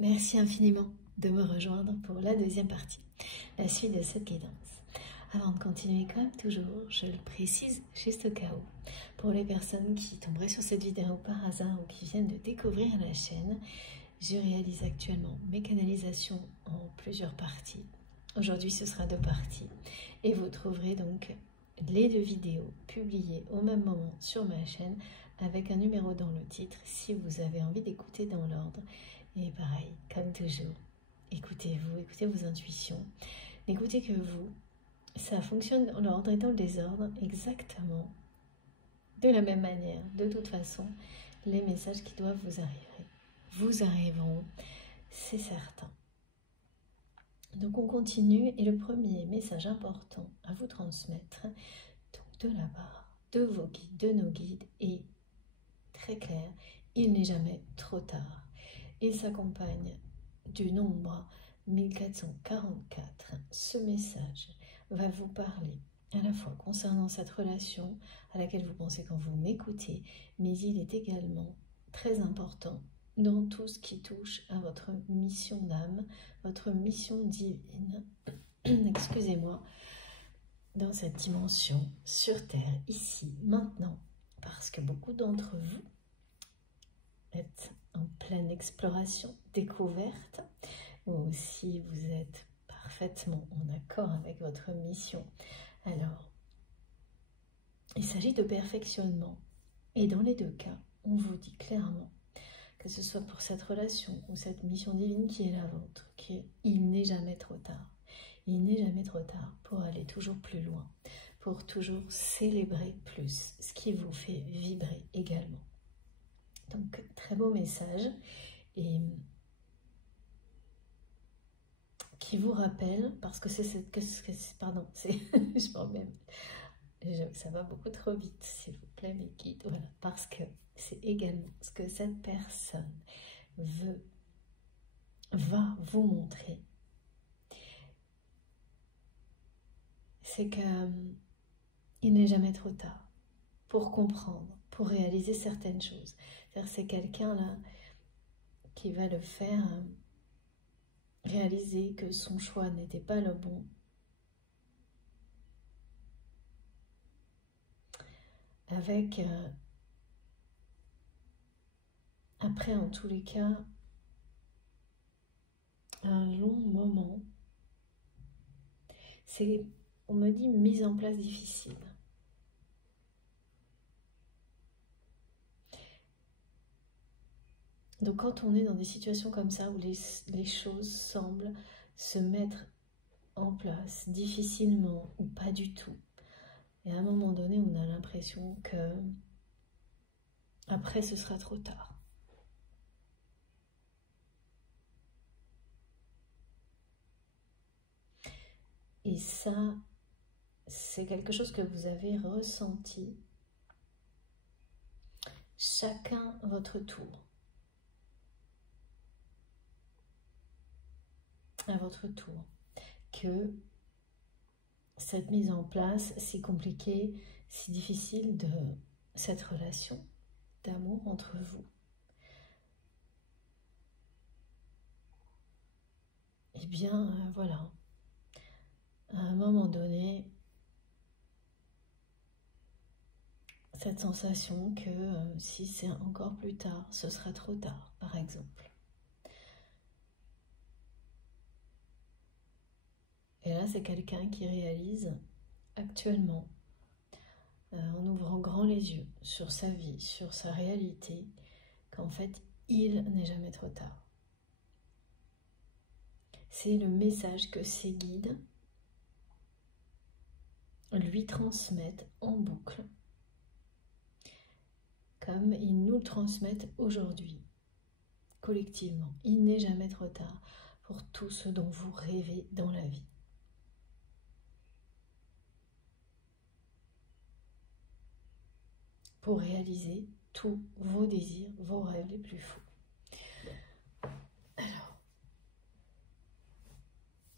Merci infiniment de me rejoindre pour la deuxième partie, la suite de cette guidance. Avant de continuer, comme toujours, je le précise juste au cas où, pour les personnes qui tomberaient sur cette vidéo par hasard ou qui viennent de découvrir la chaîne, je réalise actuellement mes canalisations en plusieurs parties. Aujourd'hui, ce sera 2 parties et vous trouverez donc les 2 vidéos publiées au même moment sur ma chaîne avec un numéro dans le titre si vous avez envie d'écouter dans l'ordre. Et pareil, comme toujours, écoutez-vous, écoutez vos intuitions, n'écoutez que vous. Ça fonctionne dans l'ordre et dans le désordre exactement de la même manière. De toute façon, les messages qui doivent vous arriveront, c'est certain. Donc on continue et le premier message important à vous transmettre, donc de la part de vos guides, de nos guides, est très clair, il n'est jamais trop tard. Il s'accompagne du nombre 1444. Ce message va vous parler à la fois concernant cette relation à laquelle vous pensez quand vous m'écoutez, mais il est également très important dans tout ce qui touche à votre mission d'âme, votre mission divine, excusez-moi, dans cette dimension sur Terre, ici, maintenant, parce que beaucoup d'entre vous êtes en pleine exploration, découverte, ou si vous êtes parfaitement en accord avec votre mission, alors il s'agit de perfectionnement. Et dans les 2 cas, on vous dit clairement, que ce soit pour cette relation ou cette mission divine qui est la vôtre, qu'il n'est jamais trop tard. Il n'est jamais trop tard pour aller toujours plus loin, pour toujours célébrer plus, ce qui vous fait vibrer également. Donc, très beau message et qui vous rappelle, parce que pardon, je m'en même, ça va beaucoup trop vite, s'il vous plaît, mes guides, voilà, parce que c'est également ce que cette personne va vous montrer. C'est que il n'est jamais trop tard pour comprendre, pour réaliser certaines choses. C'est quelqu'un là qui va le faire réaliser que son choix n'était pas le bon. Avec, après en tous les cas, un long moment, c'est, on me dit, une mise en place difficile. Donc quand on est dans des situations comme ça où les choses semblent se mettre en place difficilement ou pas du tout, et à un moment donné on a l'impression que après ce sera trop tard. Et ça, c'est quelque chose que vous avez ressenti chacun votre tour. À votre tour, que cette mise en place si compliquée, si difficile de cette relation d'amour entre vous, eh bien voilà, à un moment donné, cette sensation que si c'est encore plus tard, ce sera trop tard, par exemple. Et là, c'est quelqu'un qui réalise actuellement, en ouvrant grand les yeux sur sa vie, sur sa réalité, qu'en fait, il n'est jamais trop tard. C'est le message que ses guides lui transmettent en boucle, comme ils nous le transmettent aujourd'hui, collectivement. Il n'est jamais trop tard pour tout ce dont vous rêvez dans la vie. Pour réaliser tous vos désirs, vos rêves les plus fous. Alors,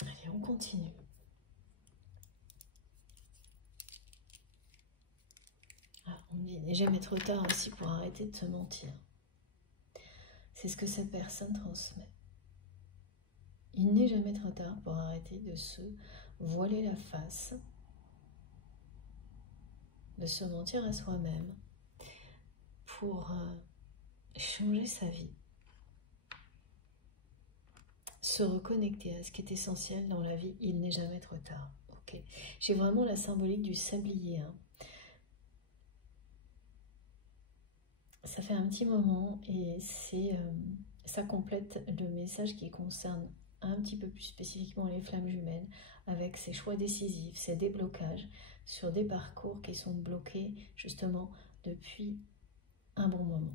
allez, on continue. Ah, on dit, il n'est jamais trop tard aussi pour arrêter de se mentir. C'est ce que cette personne transmet. Il n'est jamais trop tard pour arrêter de se voiler la face, de se mentir à soi-même, pour changer sa vie, se reconnecter à ce qui est essentiel dans la vie. Il n'est jamais trop tard. Ok. J'ai vraiment la symbolique du sablier. Hein. Ça fait un petit moment et ça complète le message qui concerne un petit peu plus spécifiquement les flammes jumelles, avec ces choix décisifs, ces déblocages sur des parcours qui sont bloqués justement depuis un bon moment,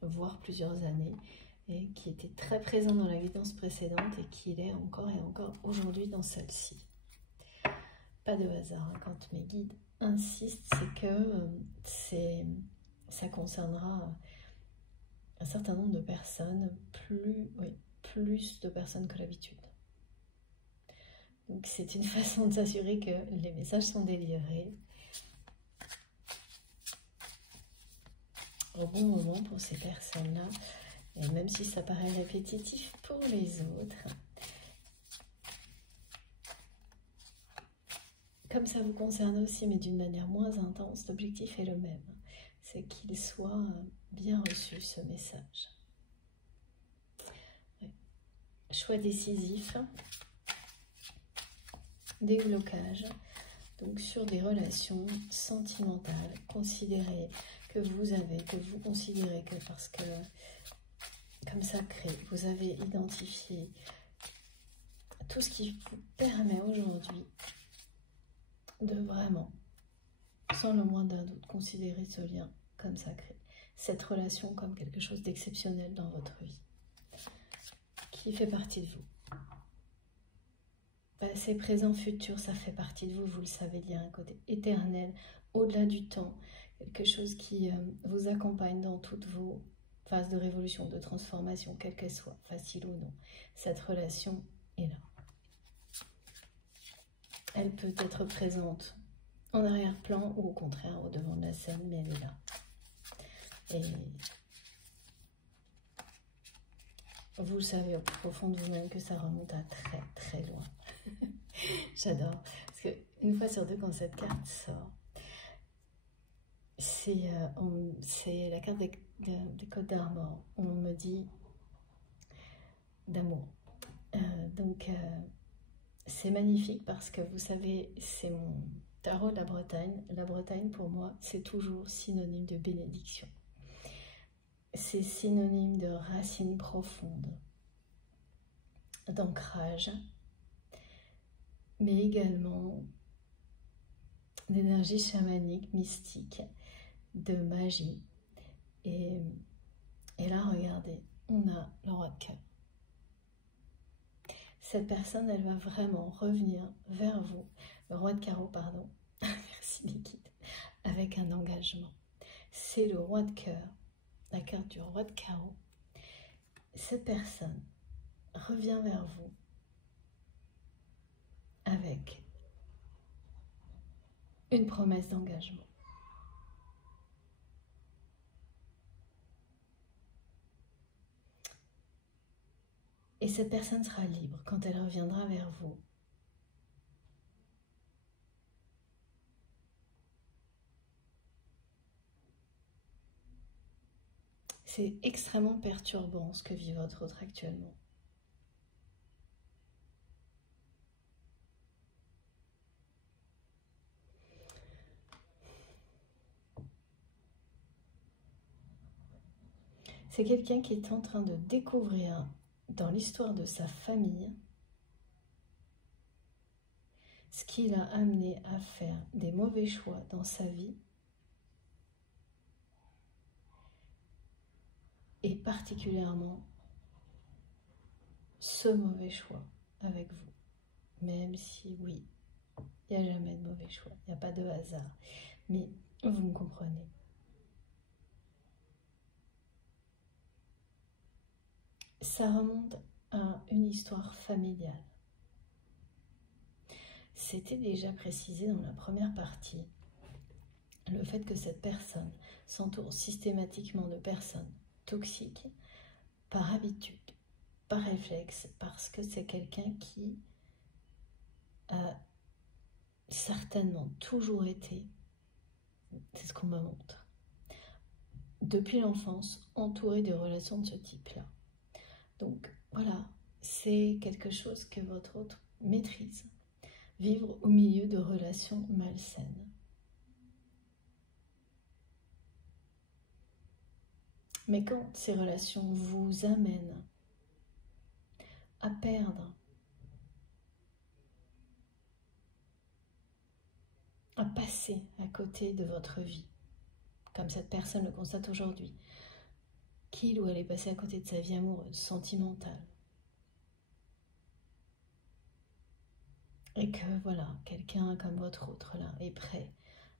voire plusieurs années, et qui était très présent dans la guidance précédente et qui l'est encore et encore aujourd'hui dans celle-ci. Pas de hasard, hein, quand mes guides insistent, c'est que ça concernera un certain nombre de personnes, plus de personnes que l'habitude. Donc c'est une façon de s'assurer que les messages sont délivrés au bon moment pour ces personnes-là, et même si ça paraît répétitif pour les autres. Comme ça vous concerne aussi, mais d'une manière moins intense, l'objectif est le même. C'est qu'il soit bien reçu, ce message. Ouais. Choix décisif, déblocage, donc sur des relations sentimentales, considérez que vous considérez que parce que, comme sacré, vous avez identifié tout ce qui vous permet aujourd'hui de vraiment, sans le moindre doute, considérer ce lien comme sacré, cette relation comme quelque chose d'exceptionnel dans votre vie, qui fait partie de vous. Passé, présent, futur, ça fait partie de vous, vous le savez, il y a un côté éternel, au-delà du temps, quelque chose qui vous accompagne dans toutes vos phases de révolution, de transformation, quelle qu'elle soit, facile ou non. Cette relation est là. Elle peut être présente en arrière-plan ou au contraire au devant de la scène, mais elle est là. Et vous le savez au plus profond de vous-même que ça remonte à très très loin. J'adore, parce qu'une fois sur deux quand cette carte sort, c'est la carte des Côtes d'Armor. On me dit d'amour. Donc c'est magnifique parce que vous savez, c'est mon tarot de la Bretagne. La Bretagne pour moi c'est toujours synonyme de bénédiction. C'est synonyme de racines profondes, d'ancrage, mais également d'énergie chamanique, mystique, de magie. Et là, regardez, on a le roi de cœur. Cette personne, elle va vraiment revenir vers vous, le roi de carreau, pardon, merci Nikita, avec un engagement. C'est le roi de cœur, la carte du roi de carreau. Cette personne revient vers vous avec une promesse d'engagement. Et cette personne sera libre quand elle reviendra vers vous. C'est extrêmement perturbant ce que vit votre autre actuellement. C'est quelqu'un qui est en train de découvrir dans l'histoire de sa famille ce qui l'a amené à faire des mauvais choix dans sa vie et particulièrement ce mauvais choix avec vous. Même si oui, il n'y a jamais de mauvais choix, il n'y a pas de hasard, mais vous me comprenez. Ça remonte à une histoire familiale. C'était déjà précisé dans la première partie, le fait que cette personne s'entoure systématiquement de personnes toxiques par habitude. par réflexe, parce que c'est quelqu'un qui a certainement toujours été, c'est ce qu'on me montre, depuis l'enfance, entouré de relations de ce type-là. Donc voilà, c'est quelque chose que votre autre maîtrise. Vivre au milieu de relations malsaines. Mais quand ces relations vous amènent à perdre, à passer à côté de votre vie, comme cette personne le constate aujourd'hui, qu'il ou elle est passé à côté de sa vie amoureuse, sentimentale, et que voilà, quelqu'un comme votre autre là est prêt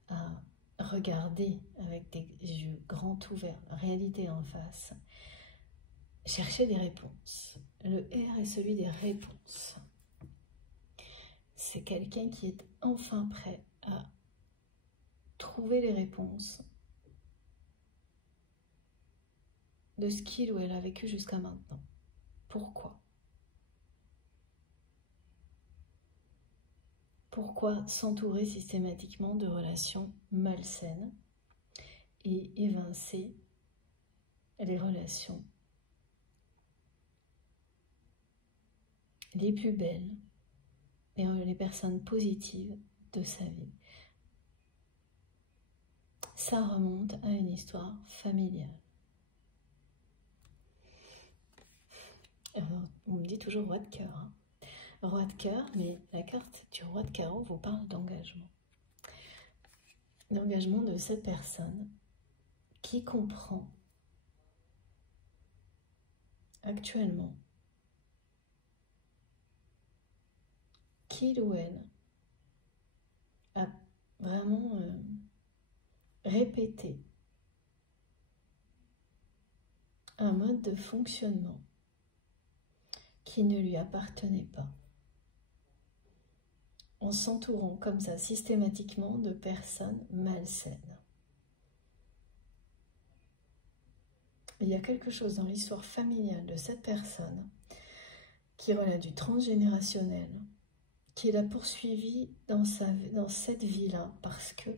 à regarder avec des yeux grands ouverts, la réalité en face, chercher des réponses. Le R est celui des réponses. C'est quelqu'un qui est enfin prêt à trouver les réponses de ce qu'il ou elle a vécu jusqu'à maintenant. Pourquoi? Pourquoi s'entourer systématiquement de relations malsaines et évincer les relations les plus belles et les personnes positives de sa vie? Ça remonte à une histoire familiale. Alors, on me dit toujours roi de cœur. Hein. Roi de cœur, mais la carte du roi de carreau vous parle d'engagement. L'engagement de cette personne qui comprend actuellement qu'il ou elle a vraiment répété un mode de fonctionnement qui ne lui appartenait pas, en s'entourant comme ça systématiquement de personnes malsaines. Il y a quelque chose dans l'histoire familiale de cette personne qui relève du transgénérationnel, qui l'a poursuivi dans cette vie-là, parce que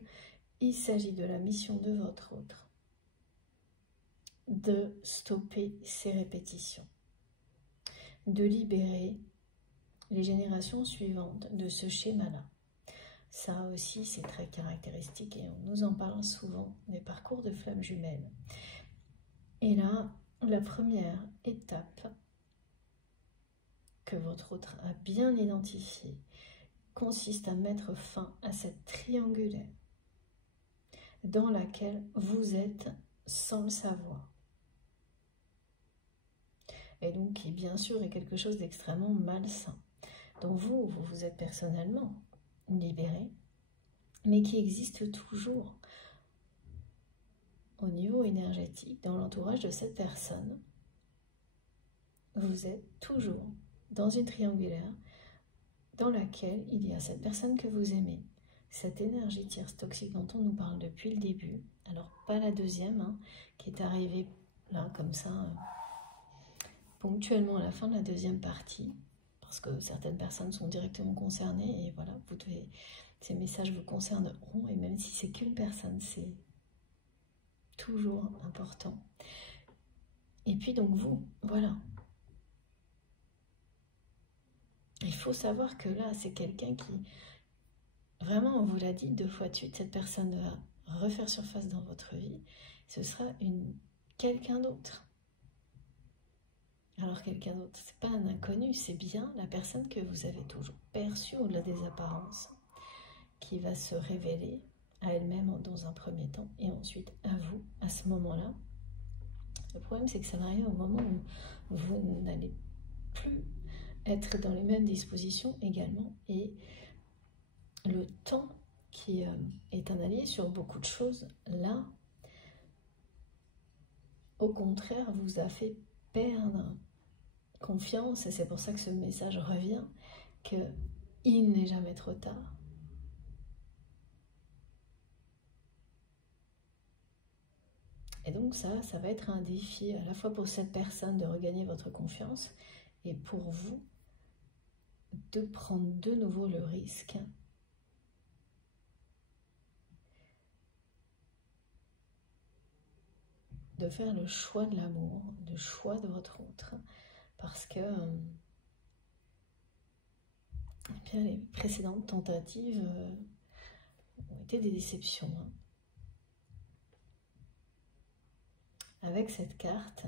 il s'agit de la mission de votre autre, de stopper ces répétitions, de libérer les générations suivantes de ce schéma-là. Ça aussi, c'est très caractéristique et on nous en parle souvent des parcours de flammes jumelles. Et là, la première étape que votre autre a bien identifiée consiste à mettre fin à cette triangulaire dans laquelle vous êtes sans le savoir. Et donc qui bien sûr est quelque chose d'extrêmement malsain, dont vous êtes personnellement libéré, mais qui existe toujours au niveau énergétique, dans l'entourage de cette personne. Vous êtes toujours dans une triangulaire dans laquelle il y a cette personne que vous aimez, cette énergie tierce toxique dont on nous parle depuis le début, alors pas la deuxième, hein, qui est arrivée là comme ça, ponctuellement à la fin de la deuxième partie, parce que certaines personnes sont directement concernées, et voilà, ces messages vous concerneront, et même si c'est qu'une personne, c'est toujours important. Et puis donc vous, voilà. Il faut savoir que là, c'est quelqu'un qui, vraiment, on vous l'a dit 2 fois de suite, cette personne va refaire surface dans votre vie, ce sera quelqu'un d'autre. Alors quelqu'un d'autre, c'est pas un inconnu, c'est bien la personne que vous avez toujours perçue au-delà des apparences, qui va se révéler à elle-même dans un premier temps, et ensuite à vous, à ce moment-là. Le problème, c'est que ça va arriver au moment où vous n'allez plus être dans les mêmes dispositions également, et le temps qui est un allié sur beaucoup de choses, là, au contraire, vous a fait perdre confiance, et c'est pour ça que ce message revient, qu'il n'est jamais trop tard. Et donc ça va être un défi à la fois pour cette personne de regagner votre confiance, et pour vous de prendre de nouveau le risque de faire le choix de l'amour, le choix de votre autre, parce que eh bien, les précédentes tentatives ont été des déceptions. Avec cette carte,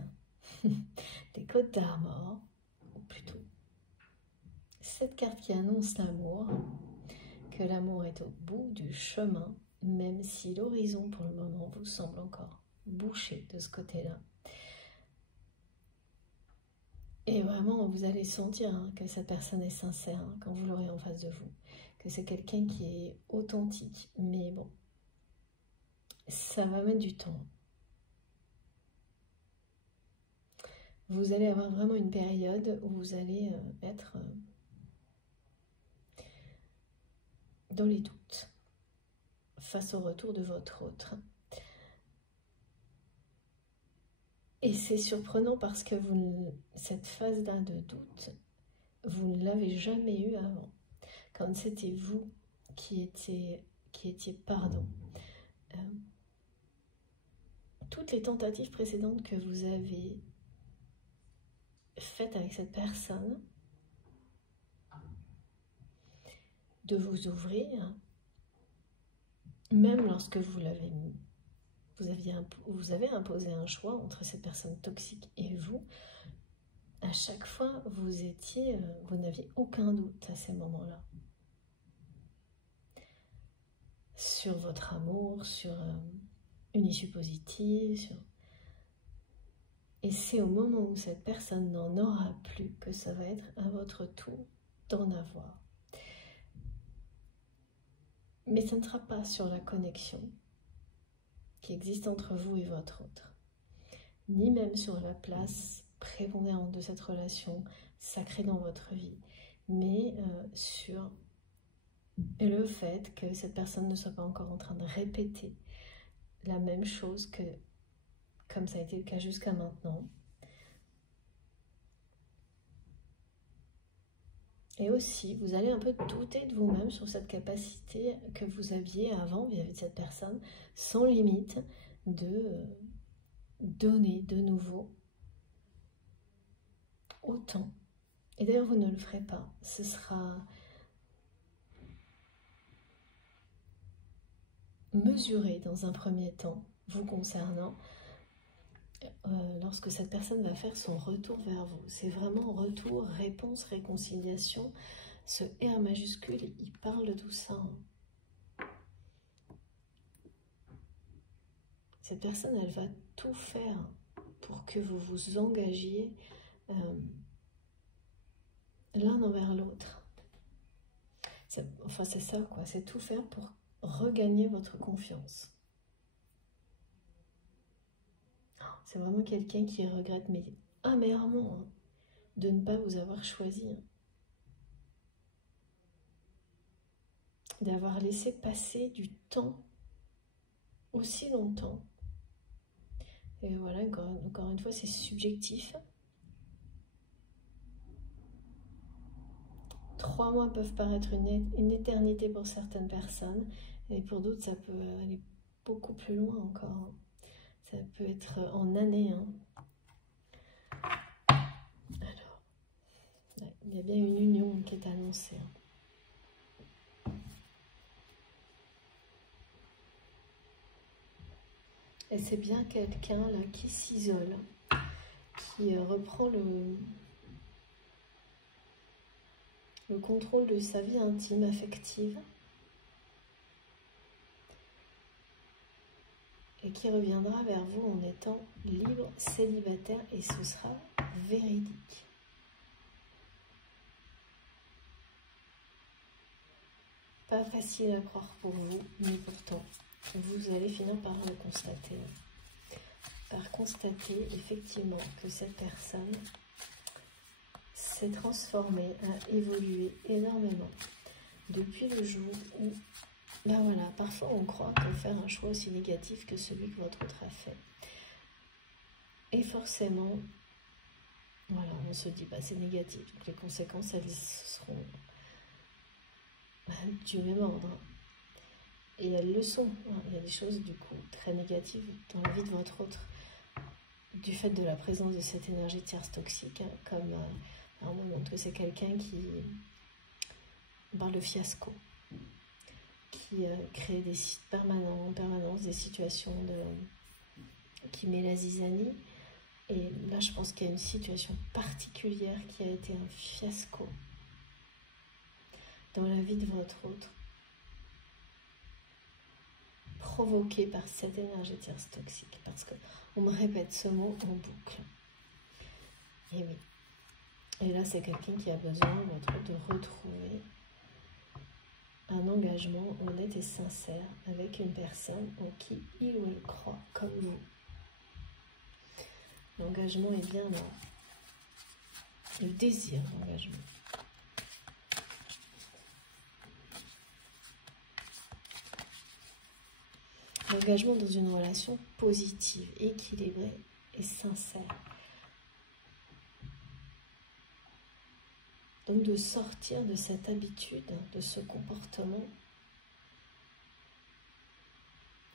des Côtes d'Armor, ou plutôt cette carte qui annonce l'amour, que l'amour est au bout du chemin, même si l'horizon pour le moment vous semble encore bouché de ce côté-là. Et vraiment, vous allez sentir que cette personne est sincère quand vous l'aurez en face de vous, que c'est quelqu'un qui est authentique, mais bon, ça va mettre du temps. Vous allez avoir vraiment une période où vous allez être dans les doutes face au retour de votre autre. Et c'est surprenant parce que cette phase-là de doute, vous ne l'avez jamais eue avant. Quand c'était vous qui étiez toutes les tentatives précédentes que vous avez faites avec cette personne, de vous ouvrir, même lorsque vous avez imposé un choix entre cette personne toxique et vous, à chaque fois, vous n'aviez aucun doute à ces moments-là. Sur votre amour, sur une issue positive. Et c'est au moment où cette personne n'en aura plus que ça va être à votre tour d'en avoir. Mais ce ne sera pas sur la connexion qui existe entre vous et votre autre, ni même sur la place prépondérante de cette relation sacrée dans votre vie, mais sur le fait que cette personne ne soit pas encore en train de répéter la même chose que, comme ça a été le cas jusqu'à maintenant. Et aussi, vous allez un peu douter de vous-même sur cette capacité que vous aviez avant vis-à-vis de cette personne, sans limite, de donner de nouveau autant. Et d'ailleurs, vous ne le ferez pas. Ce sera mesuré dans un premier temps, vous concernant, lorsque cette personne va faire son retour vers vous. C'est vraiment retour, réponse, réconciliation. Ce R majuscule, il parle de tout ça. Cette personne, elle va tout faire pour que vous vous engagiez l'un envers l'autre. Enfin, c'est ça, quoi. C'est tout faire pour regagner votre confiance. C'est vraiment quelqu'un qui regrette, mais amèrement, de ne pas vous avoir choisi. D'avoir laissé passer du temps aussi longtemps. Et voilà, encore une fois, c'est subjectif. 3 mois peuvent paraître une éternité pour certaines personnes, et pour d'autres, ça peut aller beaucoup plus loin encore. Ça peut être en années. Alors, il y a bien une union qui est annoncée. Et c'est bien quelqu'un là qui s'isole, qui reprend le contrôle de sa vie intime, affective, et qui reviendra vers vous en étant libre, célibataire, et ce sera véridique. Pas facile à croire pour vous, mais pourtant, vous allez finir par le constater. Par constater effectivement que cette personne s'est transformée, a évolué énormément depuis le jour où, ben voilà, parfois on croit qu'on fait un choix aussi négatif que celui que votre autre a fait. Et forcément, Voilà, on se dit, bah, c'est négatif. Donc les conséquences, elles seront du même ordre. Et elles le sont. Il y a des choses, du coup, très négatives dans la vie de votre autre, du fait de la présence de cette énergie tierce toxique, comme on me montre que c'est quelqu'un qui parle de fiasco, qui crée des sites permanents, en permanence, des situations qui met la zizanie. Et là, je pense qu'il y a une situation particulière qui a été un fiasco dans la vie de votre autre, provoqué par cette énergie tierce toxique, parce qu'on me répète ce mot en boucle. Et oui. Et là, c'est quelqu'un qui a besoin, votre autre, de retrouver un engagement honnête et sincère avec une personne en qui il ou elle croit, comme vous. L'engagement est bien là. Le désir d'engagement. L'engagement dans une relation positive, équilibrée et sincère. Donc de sortir de cette habitude, de ce comportement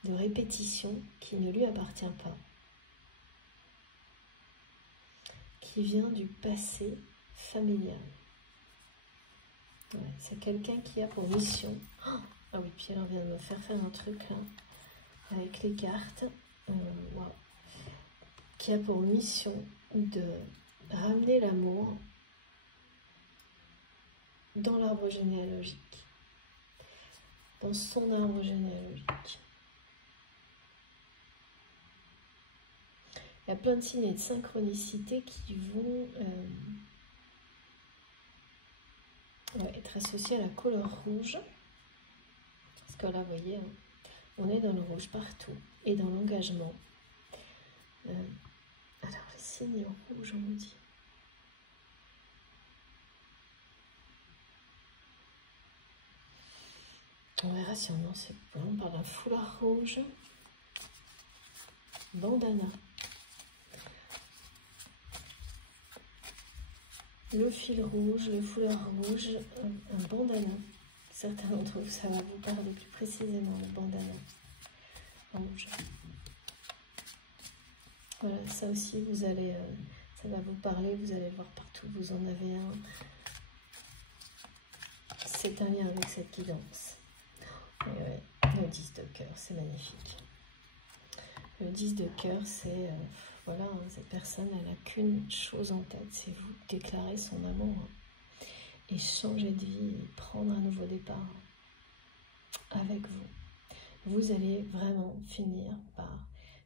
de répétition qui ne lui appartient pas, qui vient du passé familial. Ouais, c'est quelqu'un qui a pour mission... Ah oui, Pierre vient de me faire un truc là, avec les cartes. Wow. Qui a pour mission de ramener l'amour dans l'arbre généalogique, dans son arbre généalogique. Il y a plein de signes et de synchronicités qui vont être associés à la couleur rouge. Parce que là, vous voyez, on est dans le rouge partout. Et dans l'engagement. Alors, les signes rouges, on me dit. On verra si on en sait pas. On parle d'un foulard rouge. Bandana. Le fil rouge, le foulard rouge, un bandana. Certains d'entre vous, ça va vous parler plus précisément, le bandana rouge. Voilà, ça aussi, vous allez, ça va vous parler, vous allez le voir partout, vous en avez un. C'est un lien avec cette guidance. Et ouais, le 10 de cœur, c'est magnifique. Le 10 de cœur, c'est, voilà, cette personne, elle n'a qu'une chose en tête, c'est vous déclarer son amour. Et changer de vie, et prendre un nouveau départ avec vous. Vous allez vraiment finir par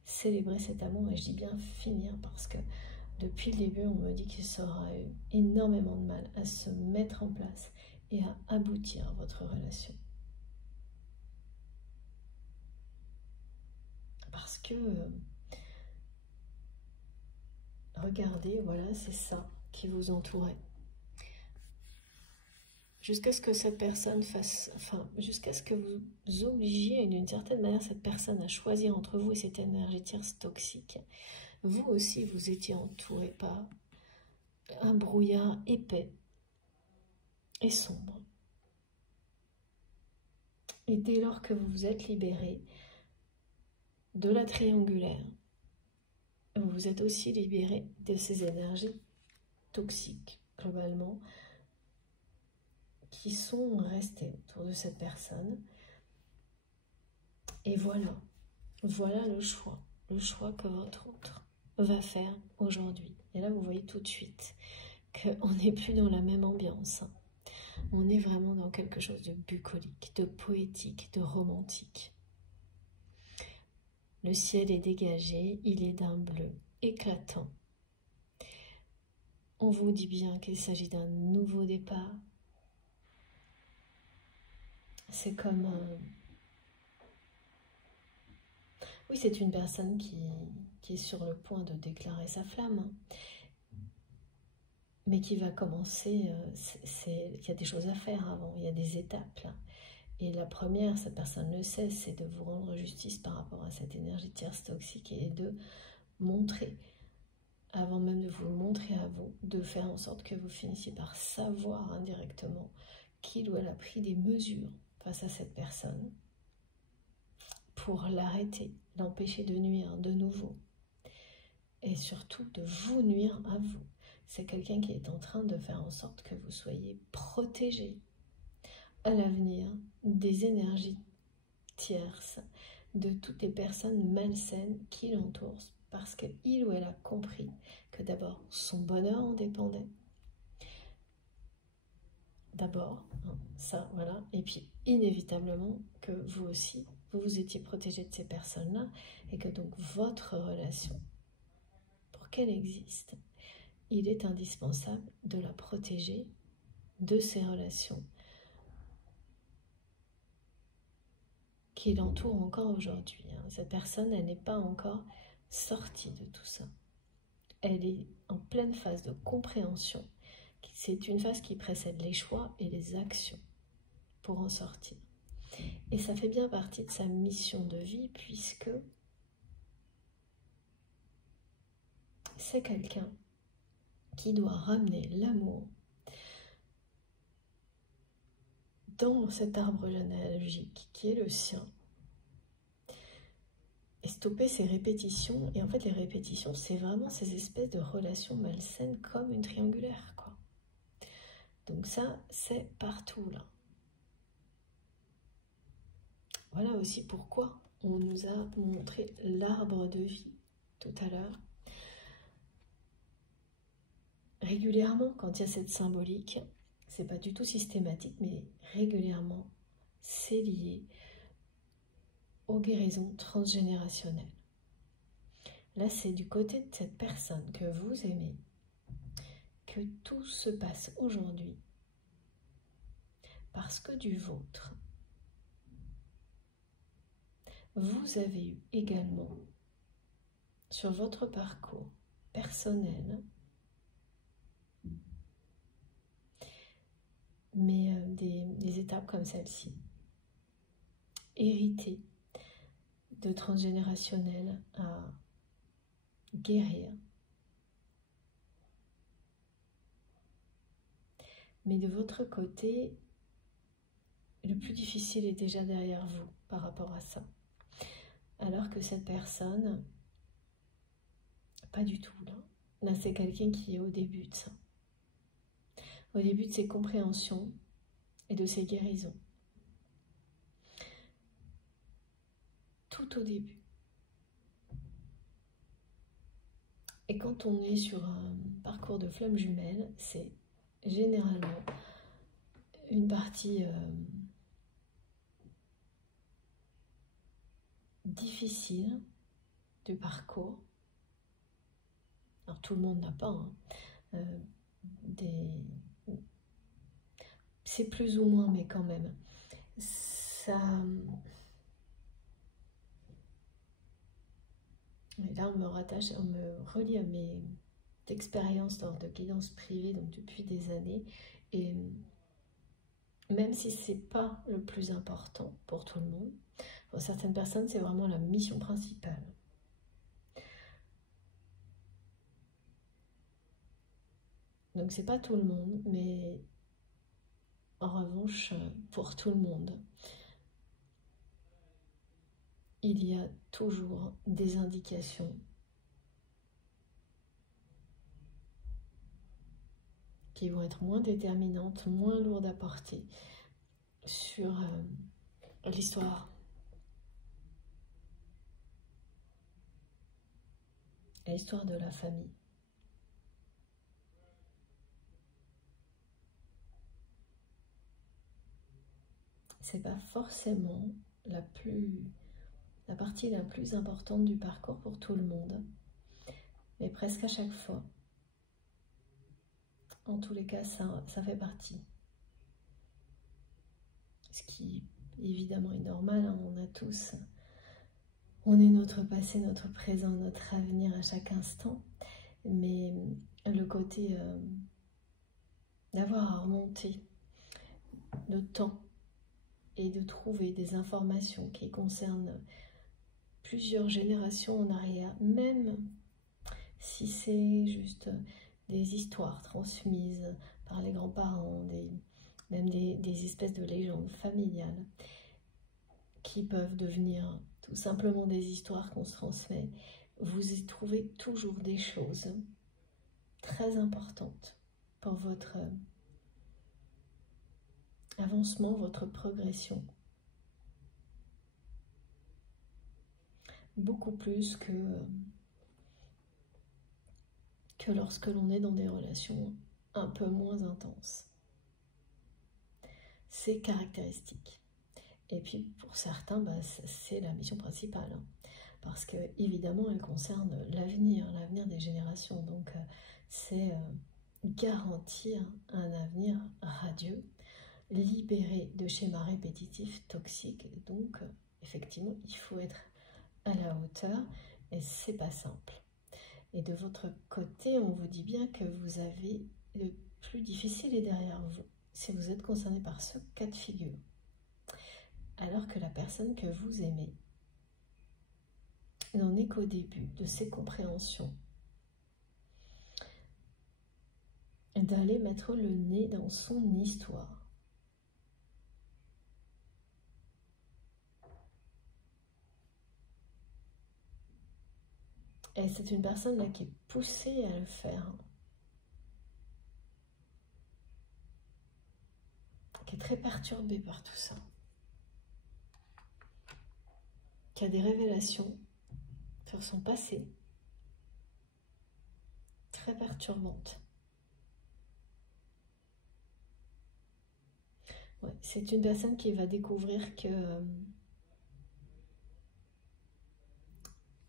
célébrer cet amour, et je dis bien finir parce que depuis le début, on me dit qu'il sera eu énormément de mal à se mettre en place et à aboutir à votre relation. Parce que, regardez, voilà, c'est ça qui vous entourait. Jusqu'à ce que cette personne fasse, enfin, jusqu'à ce que vous obligiez d'une certaine manière cette personne à choisir entre vous et cette énergie tierce toxique. Vous aussi, vous étiez entouré par un brouillard épais et sombre. Et dès lors que vous vous êtes libéré de la triangulaire, vous vous êtes aussi libéré de ces énergies toxiques, globalement, qui sont restées autour de cette personne. Et voilà, voilà le choix que votre autre va faire aujourd'hui. Et là, vous voyez tout de suite qu'on n'est plus dans la même ambiance. On est vraiment dans quelque chose de bucolique, de poétique, de romantique. Le ciel est dégagé, il est d'un bleu éclatant. On vous dit bien qu'il s'agit d'un nouveau départ. C'est comme oui, c'est une personne qui est sur le point de déclarer sa flamme, mais qui va commencer, il y a des choses à faire avant, il y a des étapes là. Et la première, cette personne le sait, c'est de vous rendre justice par rapport à cette énergie tierce toxique et de montrer avant même de vous le montrer à vous, de faire en sorte que vous finissiez par savoir indirectement qu'il ou elle a pris des mesures face à cette personne pour l'arrêter, l'empêcher de nuire de nouveau et surtout de vous nuire à vous. C'est quelqu'un qui est en train de faire en sorte que vous soyez protégé à l'avenir des énergies tierces, de toutes les personnes malsaines qui l'entourent, parce qu'il ou elle a compris que d'abord son bonheur en dépendait. D'abord, hein, ça, voilà, et puis inévitablement que vous aussi, vous vous étiez protégé de ces personnes-là, et que donc votre relation, pour qu'elle existe, il est indispensable de la protéger de ces relations qui l'entourent encore aujourd'hui. Cette personne, elle n'est pas encore sortie de tout ça. Elle est en pleine phase de compréhension. C'est une phase qui précède les choix et les actions pour en sortir. Et ça fait bien partie de sa mission de vie, puisque c'est quelqu'un qui doit ramener l'amour dans cet arbre généalogique qui est le sien et stopper ces répétitions. Et en fait, les répétitions, c'est vraiment ces espèces de relations malsaines comme une triangulaire, quoi. Donc ça, c'est partout, là. Voilà aussi pourquoi on nous a montré l'arbre de vie tout à l'heure. Régulièrement, quand il y a cette symbolique, c'est pas du tout systématique, mais régulièrement, c'est lié aux guérisons transgénérationnelles. Là, c'est du côté de cette personne que vous aimez que tout se passe aujourd'hui, parce que du vôtre, vous avez eu également, sur votre parcours personnel, mais des étapes comme celle-ci, héritées de transgénérationnel à guérir. Mais de votre côté, le plus difficile est déjà derrière vous par rapport à ça. Alors que cette personne, pas du tout là. Là, c'est quelqu'un qui est au début de ça. Au début de ses compréhensions et de ses guérisons. Tout au début. Et quand on est sur un parcours de flamme jumelle, c'est généralement une partie difficile du parcours. Alors tout le monde n'a pas c'est plus ou moins, mais quand même ça. Et là on me relie à mes expériences lors de guidance privée, donc depuis des années, et même si c'est pas le plus important pour tout le monde, pour certaines personnes c'est vraiment la mission principale. Donc c'est pas tout le monde, mais en revanche, pour tout le monde, il y a toujours des indications qui vont être moins déterminantes, moins lourdes à porter sur l'histoire. L'histoire de la famille. C'est pas forcément la partie la plus importante du parcours pour tout le monde, mais presque à chaque fois. En tous les cas, ça fait partie. Ce qui, évidemment, est normal, hein, on est notre passé, notre présent, notre avenir à chaque instant, mais le côté d'avoir à remonter le temps et de trouver des informations qui concernent plusieurs générations en arrière, même Si c'est juste des histoires transmises par les grands-parents, même des espèces de légendes familiales qui peuvent devenir tout simplement des histoires qu'on se transmet, vous y trouvez toujours des choses très importantes pour votre avancement, votre progression. Beaucoup plus que lorsque l'on est dans des relations un peu moins intenses. C'est caractéristique. Et puis pour certains, c'est la mission principale, hein, parce que évidemment elle concerne l'avenir des générations. Donc c'est garantir un avenir radieux, libéré de schémas répétitifs toxiques. Donc effectivement, il faut être à la hauteur et c'est pas simple. Et de votre côté, on vous dit bien que vous avez le plus difficile est derrière vous, si vous êtes concerné par ce cas de figure. Alors que la personne que vous aimez n'en est qu'au début de ses compréhensions. D'aller mettre le nez dans son histoire. Et c'est une personne là qui est poussée à le faire. Qui est très perturbée par tout ça. Qui a des révélations sur son passé. Très perturbantes. Ouais, c'est une personne qui va découvrir que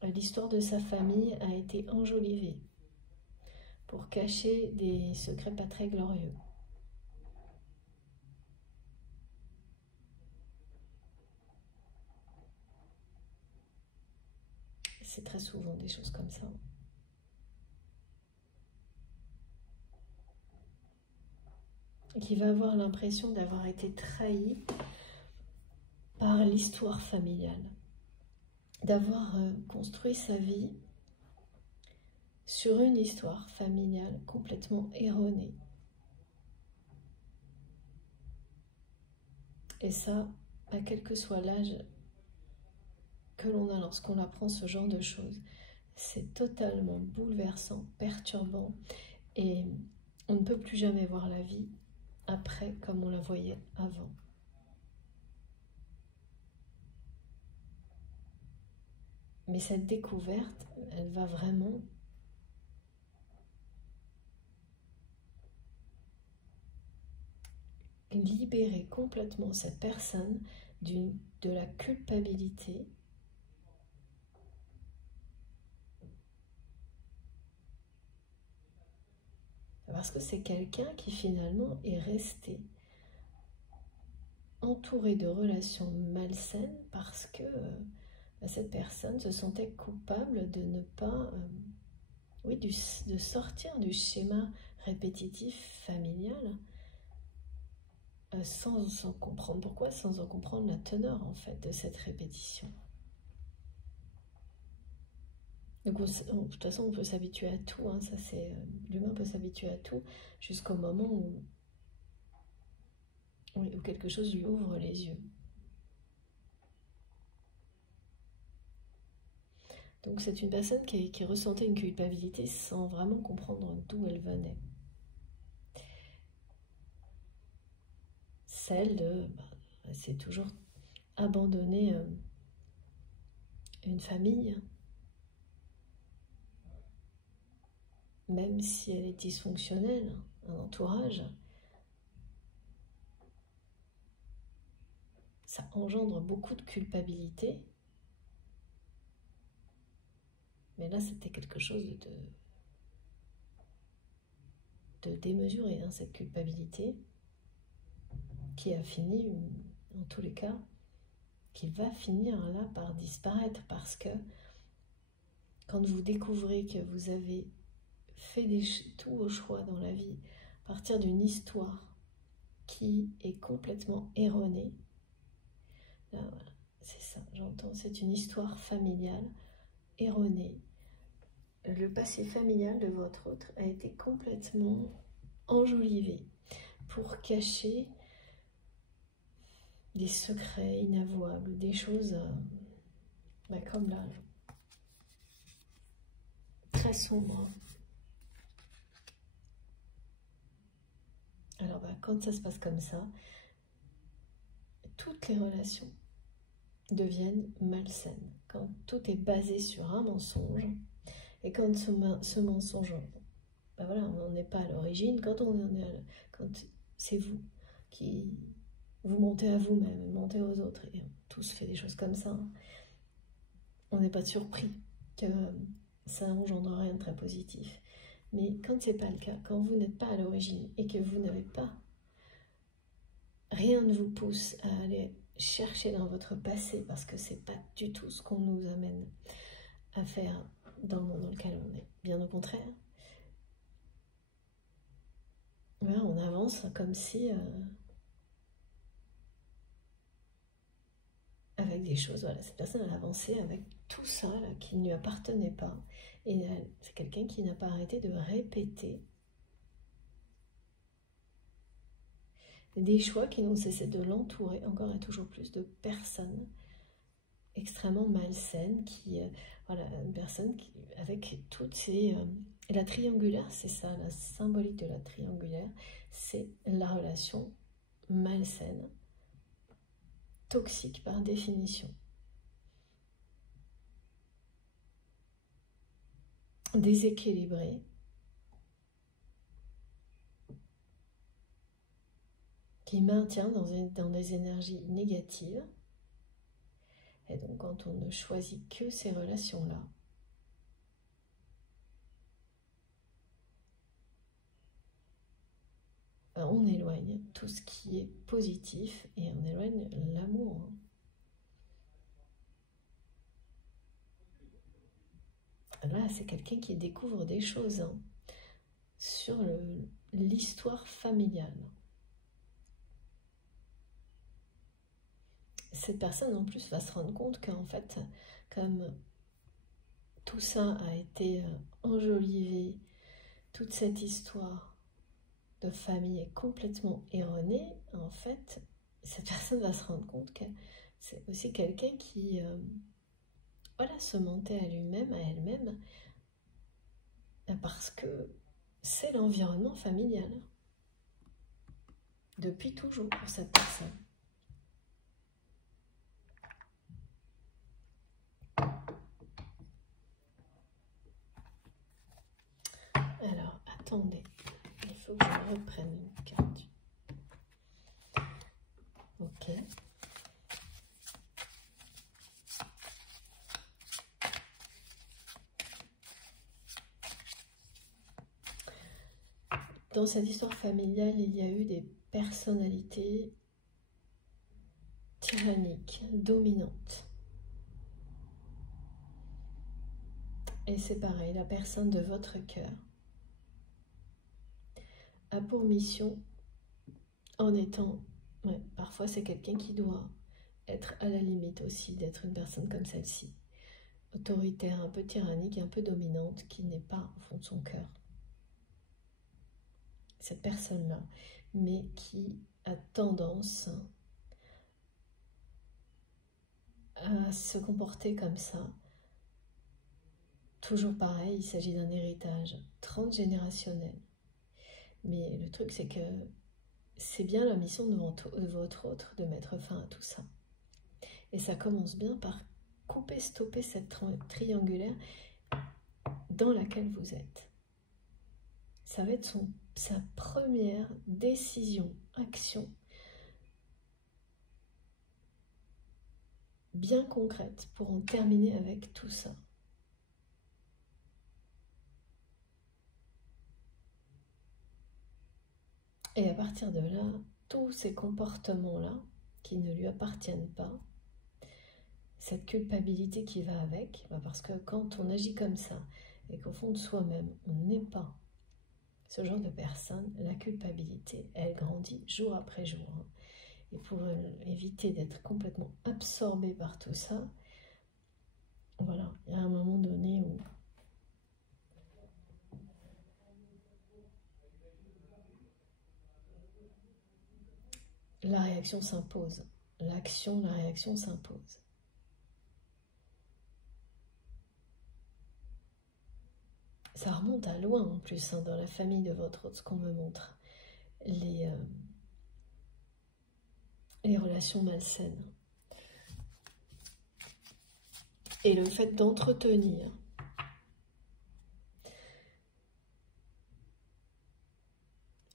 l'histoire de sa famille a été enjolivée pour cacher des secrets pas très glorieux. C'est très souvent des choses comme ça. Et qui va avoir l'impression d'avoir été trahi par l'histoire familiale. D'avoir construit sa vie sur une histoire familiale complètement erronée. Et ça, à quel que soit l'âge que l'on a lorsqu'on apprend ce genre de choses, c'est totalement bouleversant, perturbant, et on ne peut plus jamais voir la vie après comme on la voyait avant. Mais cette découverte, elle va vraiment libérer complètement cette personne de la culpabilité parce que c'est quelqu'un qui finalement est resté entouré de relations malsaines parce que cette personne se sentait coupable de ne pas, de sortir du schéma répétitif familial sans en comprendre pourquoi, sans en comprendre la teneur en fait de cette répétition. Donc, de toute façon, on peut s'habituer à tout, hein, ça c'est l'humain peut s'habituer à tout jusqu'au moment où quelque chose lui ouvre les yeux. Donc c'est une personne qui ressentait une culpabilité sans vraiment comprendre d'où elle venait. Celle de, c'est toujours abandonner une famille, même si elle est dysfonctionnelle, un entourage, ça engendre beaucoup de culpabilité. Mais là, c'était quelque chose de démesuré, hein, cette culpabilité, qui a fini, en tous les cas, qui va finir là par disparaître, parce que quand vous découvrez que vous avez fait tous vos choix dans la vie à partir d'une histoire qui est complètement erronée, là, voilà, c'est ça, j'entends, c'est une histoire familiale erronée, le passé familial de votre autre a été complètement enjolivé pour cacher des secrets inavouables, des choses comme là, très sombres. Alors quand ça se passe comme ça, toutes les relations deviennent malsaines. Quand tout est basé sur un mensonge, et quand ce mensonge, voilà, on n'en est pas à l'origine, quand c'est vous qui vous mentez à vous-même, mentez aux autres, et on tous fait des choses comme ça, on n'est pas surpris que ça engendre rien de très positif. Mais quand c'est pas le cas, quand vous n'êtes pas à l'origine et que vous n'avez pas, rien ne vous pousse à aller chercher dans votre passé, parce que c'est pas du tout ce qu'on nous amène à faire dans le monde dans lequel on est. Bien au contraire, voilà, on avance comme si avec des choses, voilà, cette personne a avancé avec tout ça là, qui ne lui appartenait pas, et c'est quelqu'un qui n'a pas arrêté de répéter des choix qui n'ont cessé de l'entourer encore et toujours plus de personnes extrêmement malsaines, voilà, une personne qui, avec toutes ces... et la triangulaire, c'est ça, la symbolique de la triangulaire, c'est la relation malsaine, toxique par définition. Déséquilibrée, qui maintient dans des énergies négatives. Et donc quand on ne choisit que ces relations-là, on éloigne tout ce qui est positif et on éloigne l'amour. Là, c'est quelqu'un qui découvre des choses sur l'histoire familiale. Cette personne, en plus, va se rendre compte qu'en fait, comme tout ça a été enjolivé, toute cette histoire de famille est complètement erronée, en fait, cette personne va se rendre compte que c'est aussi quelqu'un qui voilà, se mentait à lui-même, à elle-même, parce que c'est l'environnement familial, depuis toujours pour cette personne. Alors, attendez, il faut que je reprenne une carte. Ok. Dans cette histoire familiale, il y a eu des personnalités tyranniques, dominantes. Et c'est pareil, la personne de votre cœur a pour mission, en étant, parfois c'est quelqu'un qui doit être à la limite aussi d'être une personne comme celle-ci, autoritaire, un peu tyrannique, un peu dominante, qui n'est pas au fond de son cœur. Cette personne-là, mais qui a tendance à se comporter comme ça. Toujours pareil, il s'agit d'un héritage transgénérationnel. Mais le truc, c'est que c'est bien la mission de votre autre de mettre fin à tout ça. Et ça commence bien par couper, stopper cette triangulaire dans laquelle vous êtes. Ça va être sa première décision, action, bien concrète pour en terminer avec tout ça. Et à partir de là, tous ces comportements-là qui ne lui appartiennent pas, cette culpabilité qui va avec, parce que quand on agit comme ça et qu'au fond de soi-même, on n'est pas ce genre de personne, la culpabilité, elle grandit jour après jour. Et pour éviter d'être complètement absorbé par tout ça, voilà, il y a un moment donné où la réaction s'impose. L'action, la réaction s'impose. Ça remonte à loin en plus, hein, dans la famille de votre autre, ce qu'on me montre. Les relations malsaines. Et le fait d'entretenir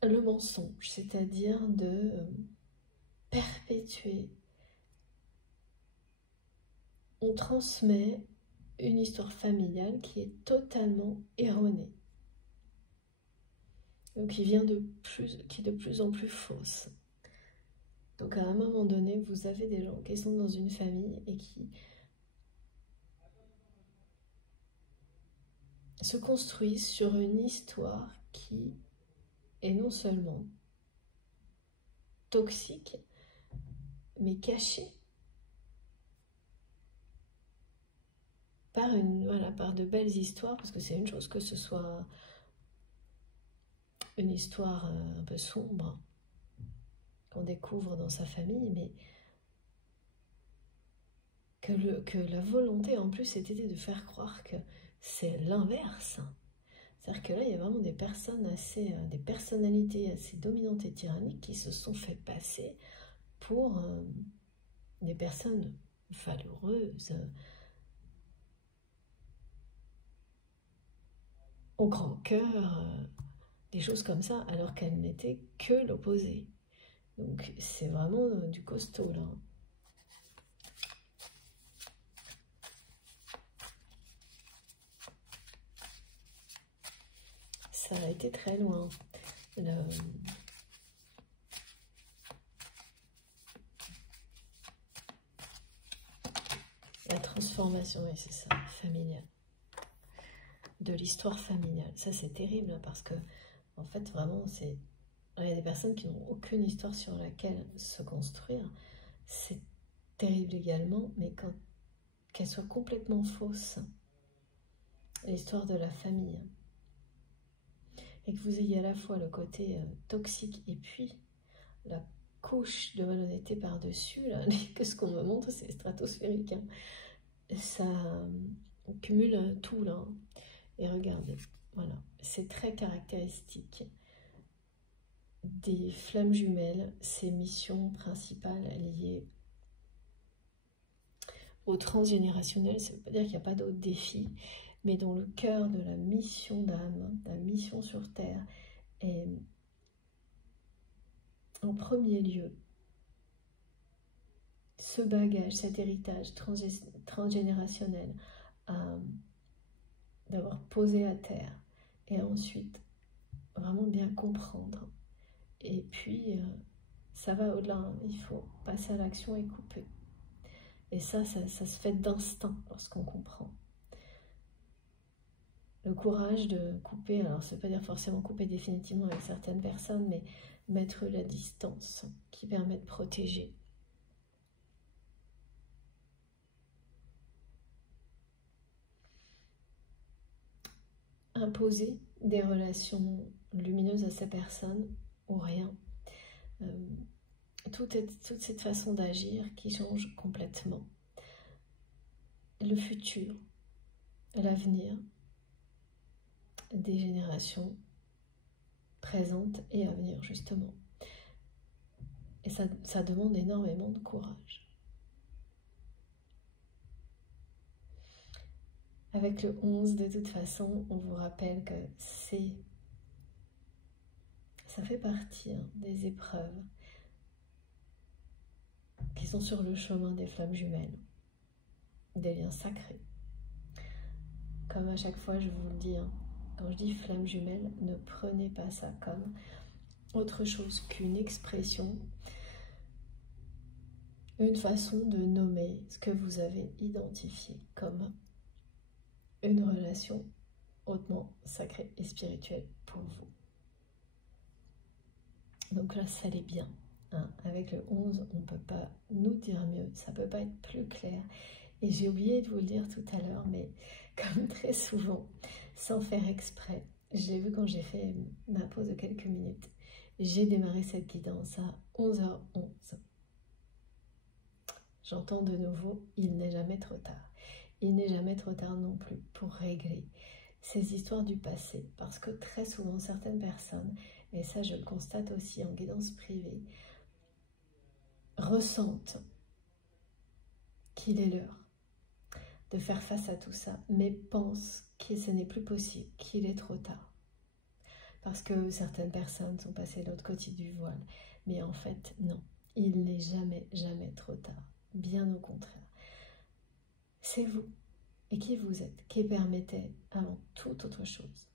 le mensonge, c'est-à-dire de perpétuer. On transmet une histoire familiale qui est totalement erronée. Donc qui est de plus en plus fausse. Donc à un moment donné, vous avez des gens qui sont dans une famille et qui se construisent sur une histoire qui est non seulement toxique, mais cachée par par de belles histoires, parce que c'est une chose que ce soit une histoire un peu sombre qu'on découvre dans sa famille, mais que la volonté en plus était de faire croire que c'est l'inverse. C'est-à-dire que là, il y a vraiment des personnes des personnalités assez dominantes et tyranniques qui se sont fait passer pour des personnes valeureuses, au grand cœur, des choses comme ça, alors qu'elles n'étaient que l'opposé. Donc c'est vraiment du costaud là. Ça a été très loin. La transformation, oui, c'est ça, familiale. De l'histoire familiale. Ça, c'est terrible, hein, parce que, en fait, vraiment, il y a des personnes qui n'ont aucune histoire sur laquelle se construire. C'est terrible également, mais qu'elle soit complètement fausse, l'histoire de la famille, et que vous ayez à la fois le côté toxique et puis la couche de malhonnêteté par-dessus, que ce qu'on me montre, c'est stratosphérique. Hein. Ça cumule tout, là. Et regardez, voilà, c'est très caractéristique des flammes jumelles, ces missions principales liées au transgénérationnel. Ça ne veut pas dire qu'il n'y a pas d'autres défis, mais dans le cœur de la mission d'âme, la mission sur Terre, est en premier lieu ce bagage, cet héritage transgénérationnel d'avoir posé à terre, et ensuite vraiment bien comprendre. Et puis ça va au-delà, hein. Il faut passer à l'action et couper. Et ça se fait d'instinct lorsqu'on comprend. Le courage de couper, alors ça ne veut pas dire forcément couper définitivement avec certaines personnes, mais mettre la distance qui permet de protéger. Imposer des relations lumineuses à ces personnes ou rien. Toute cette façon d'agir qui change complètement. Le futur, l'avenir des générations présentes et à venir, justement. Et ça demande énormément de courage. Avec le 11, de toute façon, on vous rappelle que ça fait partie, hein, des épreuves qui sont sur le chemin des flammes jumelles, des liens sacrés. Comme à chaque fois, je vous le dis, hein, quand je dis flammes jumelles, ne prenez pas ça comme autre chose qu'une expression, une façon de nommer ce que vous avez identifié comme une relation hautement sacrée et spirituelle pour vous. Donc là, ça allait bien. Hein. Avec le 11, on ne peut pas nous dire mieux, ça ne peut pas être plus clair. Et j'ai oublié de vous le dire tout à l'heure, mais comme très souvent, sans faire exprès, je l'ai vu quand j'ai fait ma pause de quelques minutes, J'ai démarré cette guidance à 11h11. J'entends de nouveau, il n'est jamais trop tard. Il n'est jamais trop tard non plus pour régler ces histoires du passé. Parce que très souvent, certaines personnes, et ça je le constate aussi en guidance privée, ressentent qu'il est l'heure de faire face à tout ça, mais pensent que ce n'est plus possible, qu'il est trop tard. Parce que certaines personnes sont passées de l'autre côté du voile. Mais en fait, non, il n'est jamais, jamais trop tard. Bien au contraire. C'est vous et qui vous êtes qui permettez avant toute autre chose.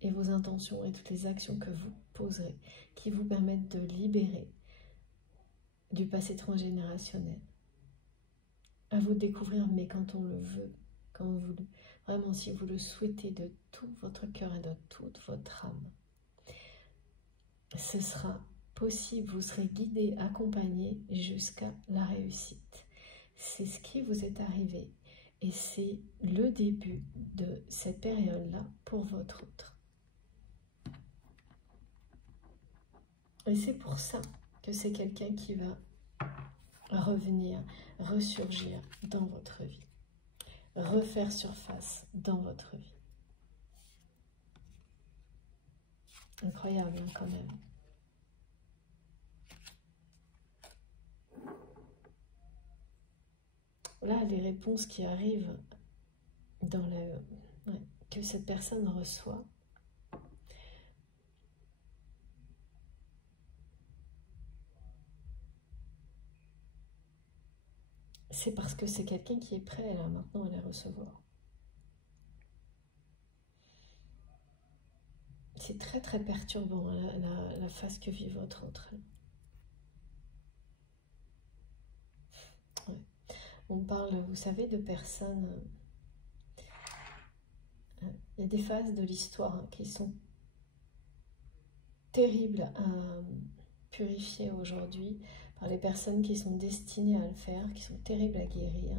Et vos intentions et toutes les actions que vous poserez qui vous permettent de libérer du passé transgénérationnel. À vous de découvrir, mais quand on le veut, quand vous, vraiment si vous le souhaitez de tout votre cœur et de toute votre âme, ce sera possible, vous serez guidé, accompagné jusqu'à la réussite. C'est ce qui vous est arrivé et c'est le début de cette période-là pour votre autre. Et c'est pour ça que c'est quelqu'un qui va revenir, ressurgir dans votre vie, refaire surface dans votre vie. Incroyable hein, quand même. Là, les réponses qui arrivent dans que cette personne reçoit, c'est parce que c'est quelqu'un qui est prêt là maintenant à les recevoir. C'est très très perturbant la phase que vit votre autre. Ouais. On parle, vous savez, de personnes. Il y a des phases de l'histoire qui sont terribles à purifier aujourd'hui par les personnes qui sont destinées à le faire, qui sont terribles à guérir,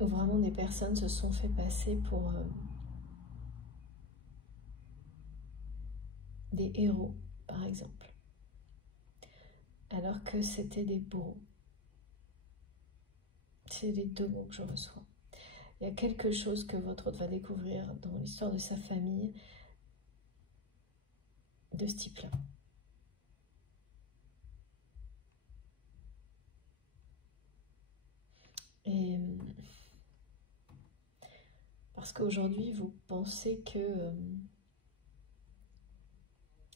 où vraiment des personnes se sont fait passer pour des héros, par exemple, alors que c'était des bourreaux. C'est les deux mots que je reçois. Il y a quelque chose que votre autre va découvrir dans l'histoire de sa famille de ce type-là. Et parce qu'aujourd'hui, vous pensez que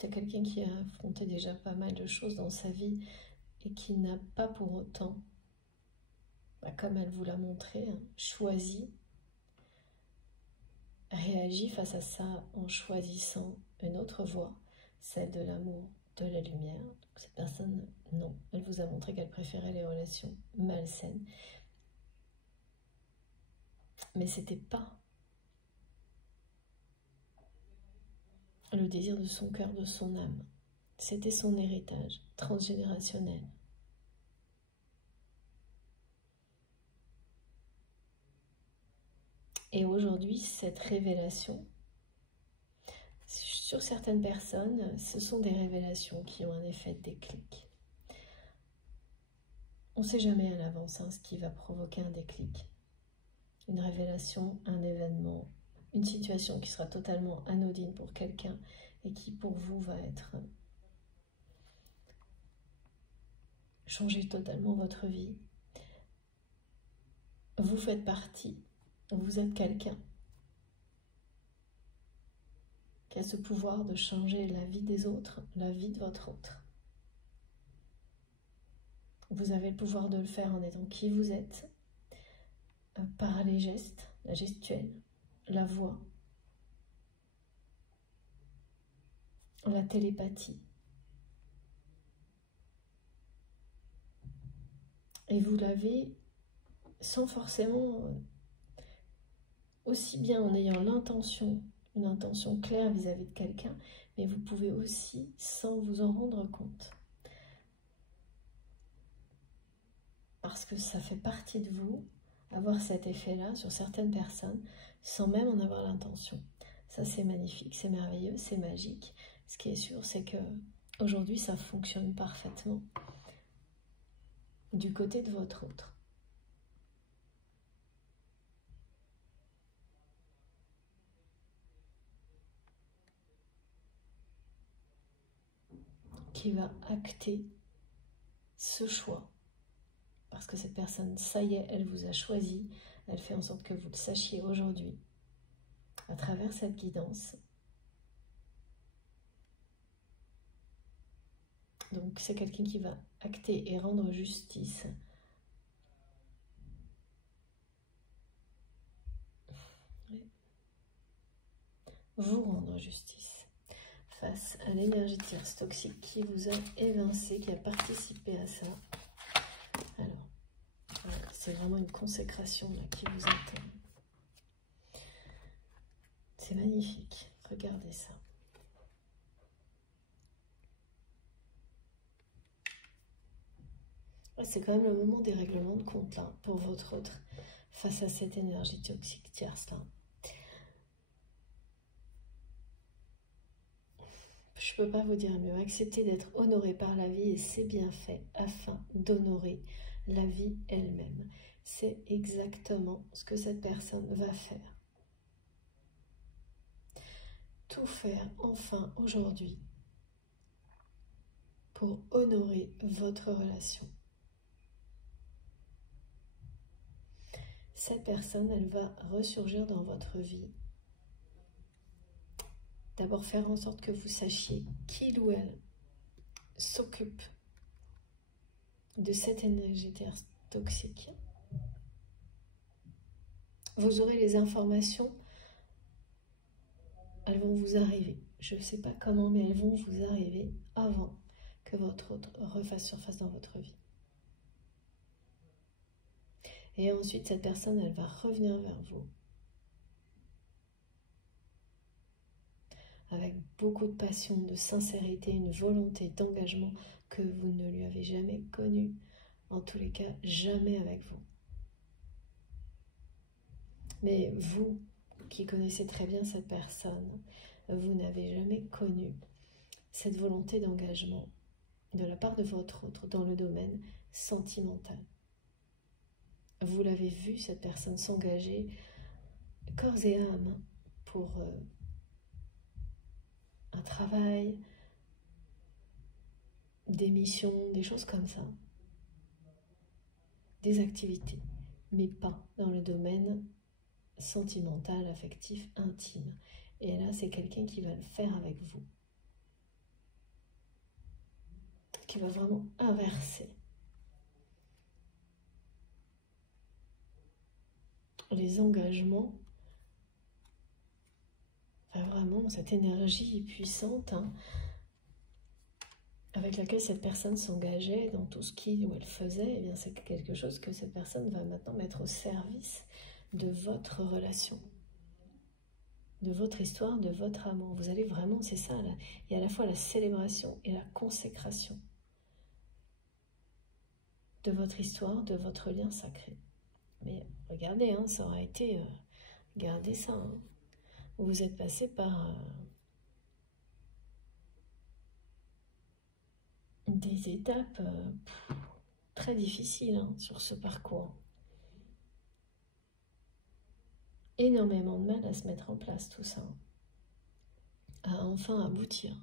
c'est quelqu'un qui a affronté déjà pas mal de choses dans sa vie et qui n'a pas pour autant, comme elle vous l'a montré, choisi, réagi face à ça en choisissant une autre voie, celle de l'amour, de la lumière. Donc cette personne, non, elle vous a montré qu'elle préférait les relations malsaines. Mais c'était pas le désir de son cœur, de son âme. C'était son héritage transgénérationnel. Et aujourd'hui, cette révélation, sur certaines personnes, ce sont des révélations qui ont un effet de déclic. On ne sait jamais à l'avance ce qui va provoquer un déclic. Une révélation, un événement, une situation qui sera totalement anodine pour quelqu'un et qui pour vous va être changer totalement votre vie. Vous faites partie, vous êtes quelqu'un qui a ce pouvoir de changer la vie des autres, la vie de votre autre. Vous avez le pouvoir de le faire en étant qui vous êtes, par les gestes, la gestuelle, la voix, la télépathie. Et vous l'avez sans forcément, aussi bien en ayant l'intention, une intention claire vis-à-vis de quelqu'un, mais vous pouvez aussi sans vous en rendre compte. Parce que ça fait partie de vous, avoir cet effet-là sur certaines personnes, sans même en avoir l'intention. Ça, c'est magnifique, c'est merveilleux, c'est magique. Ce qui est sûr, c'est que aujourd'hui, ça fonctionne parfaitement du côté de votre autre. Qui va acter ce choix. Parce que cette personne, ça y est, elle vous a choisi. Elle fait en sorte que vous le sachiez aujourd'hui. À travers cette guidance. Donc c'est quelqu'un qui va acter et rendre justice. Vous rendre justice face à l'énergie tierce toxique qui vous a évincé, qui a participé à ça. Alors, voilà, c'est vraiment une consécration là, qui vous attend. C'est magnifique, regardez ça. C'est quand même le moment des règlements de compte là, pour votre autre, face à cette énergie toxique tierce là. Je ne peux pas vous dire mieux. Accepter d'être honoré par la vie et ses bienfaits afin d'honorer la vie elle-même. C'est exactement ce que cette personne va faire. Tout faire enfin aujourd'hui pour honorer votre relation. Cette personne, elle va ressurgir dans votre vie. D'abord faire en sorte que vous sachiez qu'il ou elle s'occupe de cette énergie toxique. Vous aurez les informations, elles vont vous arriver. Je ne sais pas comment, mais elles vont vous arriver avant que votre autre refasse surface dans votre vie. Et ensuite, cette personne, elle va revenir vers vous avec beaucoup de passion, de sincérité, une volonté d'engagement que vous ne lui avez jamais connue. En tous les cas, jamais avec vous. Mais vous, qui connaissez très bien cette personne, vous n'avez jamais connu cette volonté d'engagement de la part de votre autre dans le domaine sentimental. Vous l'avez vu, cette personne s'engager corps et âme pour un travail, des missions, des choses comme ça, des activités, mais pas dans le domaine sentimental, affectif, intime. Et là, c'est quelqu'un qui va le faire avec vous, qui va vraiment inverser les engagements, enfin vraiment cette énergie puissante avec laquelle cette personne s'engageait dans tout ce qu'il ou elle faisait. Eh bien, c'est quelque chose que cette personne va maintenant mettre au service de votre relation, de votre histoire, de votre amour. Vous allez vraiment, c'est ça, là, il y a à la fois la célébration et la consécration de votre histoire, de votre lien sacré. Mais regardez, hein, ça aura été, regardez ça, hein. Vous êtes passé par des étapes très difficiles hein, sur ce parcours. Énormément de mal à se mettre en place tout ça, à enfin aboutir.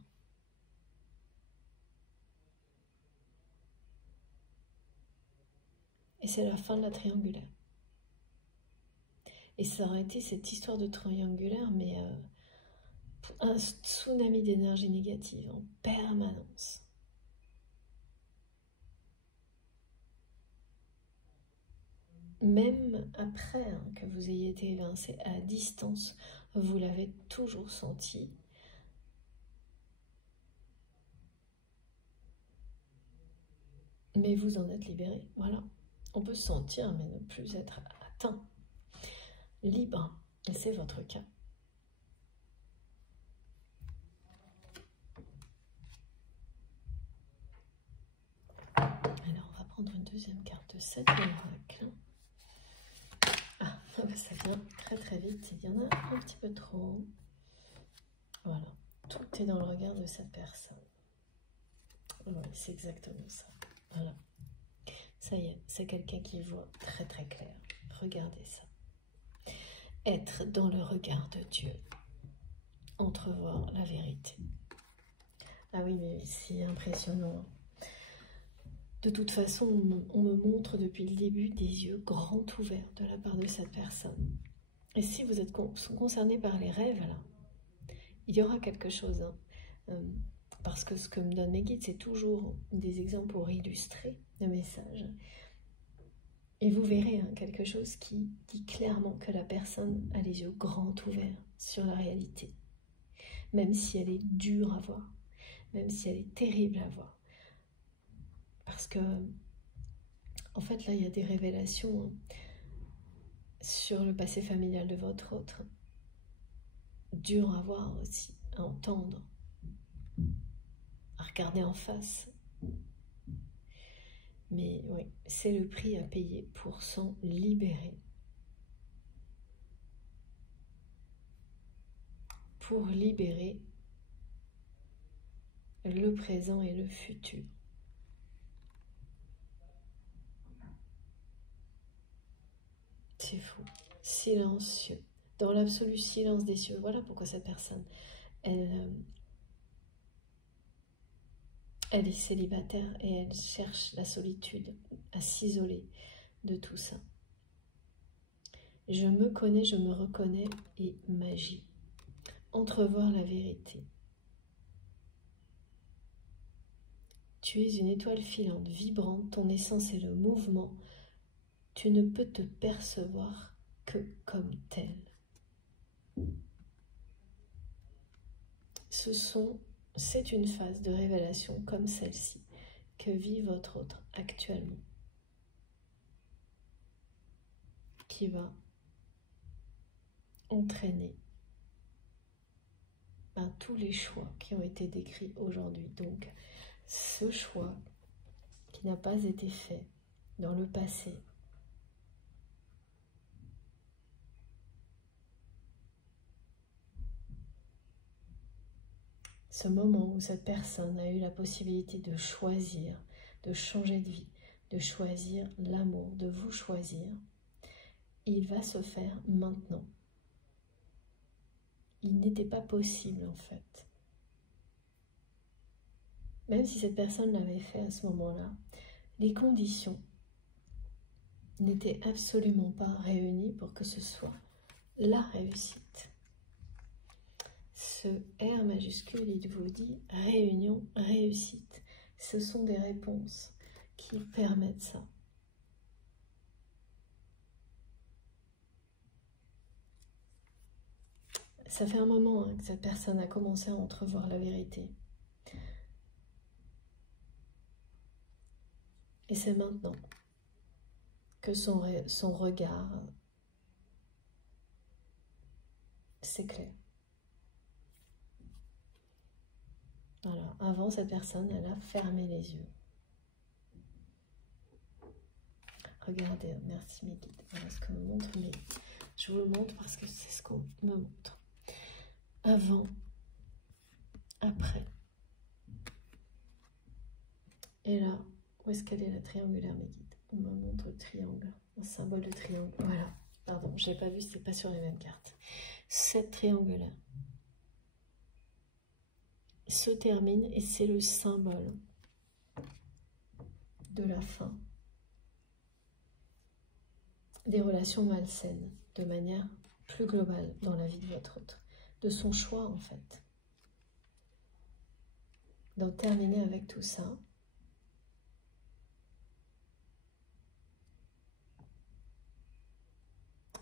Et c'est la fin de la triangulaire. Et ça aurait été cette histoire de triangulaire, mais un tsunami d'énergie négative en permanence. Même après hein, que vous ayez été évincé à distance, vous l'avez toujours senti. Mais vous en êtes libéré, voilà. On peut se sentir, mais ne plus être atteint. Libre, et c'est votre cas. Alors, on va prendre une deuxième carte de 7 oracles. Ah, ça vient très très vite. Il y en a un petit peu trop. Voilà, tout est dans le regard de cette personne. Ouais, c'est exactement ça. Voilà. Ça y est, c'est quelqu'un qui voit très très clair. Regardez ça. Être dans le regard de Dieu. Entrevoir la vérité. Ah oui, mais c'est impressionnant. De toute façon, on me montre depuis le début des yeux grands ouverts de la part de cette personne. Et si vous êtes concerné par les rêves, là, il y aura quelque chose. Parce que ce que me donnent mes guides, c'est toujours des exemples pour illustrer le message. Et vous verrez quelque chose qui dit clairement que la personne a les yeux grands ouverts sur la réalité. Même si elle est dure à voir, même si elle est terrible à voir. Parce que, en fait, là, il y a des révélations sur le passé familial de votre autre. Dur à voir aussi, à entendre, à regarder en face. Mais oui, c'est le prix à payer pour s'en libérer. Pour libérer le présent et le futur. C'est fou. Silencieux. Dans l'absolu silence des cieux. Voilà pourquoi cette personne, elle est célibataire et elle cherche la solitude, à s'isoler de tout ça. Je me connais, je me reconnais et magie. Entrevoir la vérité. Tu es une étoile filante, vibrante, ton essence est le mouvement. Tu ne peux te percevoir que comme tel. C'est une phase de révélation comme celle-ci que vit votre autre actuellement, qui va entraîner tous les choix qui ont été décrits aujourd'hui. Donc, ce choix qui n'a pas été fait dans le passé, ce moment où cette personne a eu la possibilité de choisir, de changer de vie, de choisir l'amour, de vous choisir, il va se faire maintenant. Il n'était pas possible en fait. Même si cette personne l'avait fait à ce moment-là, les conditions n'étaient absolument pas réunies pour que ce soit la réussite. Ce R majuscule, il vous dit réunion, réussite. Ce sont des réponses qui permettent ça. Ça fait un moment que cette personne a commencé à entrevoir la vérité. Et c'est maintenant que son regard s'éclaire. Alors, avant, cette personne, elle a fermé les yeux. Regardez, merci mes guides. Voilà ce que me montre, mais je vous le montre parce que c'est ce qu'on me montre. Avant, après. Et là, où est-ce qu'elle est la triangulaire, mes guides? On me montre le triangle, un symbole de triangle. Voilà, pardon, je n'ai pas vu, c'est pas sur les mêmes cartes. Cette triangulaire se termine et c'est le symbole de la fin des relations malsaines de manière plus globale dans la vie de votre autre, de son choix en fait, d'en terminer avec tout ça.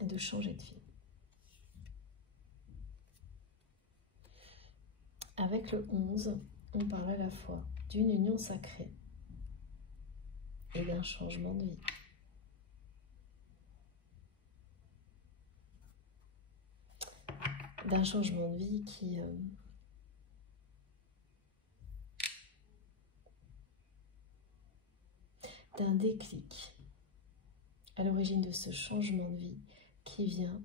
Et de changer de vie. Avec le 11, on parle à la fois d'une union sacrée et d'un changement de vie. D'un changement de vie qui d'un déclic à l'origine de ce changement de vie qui vient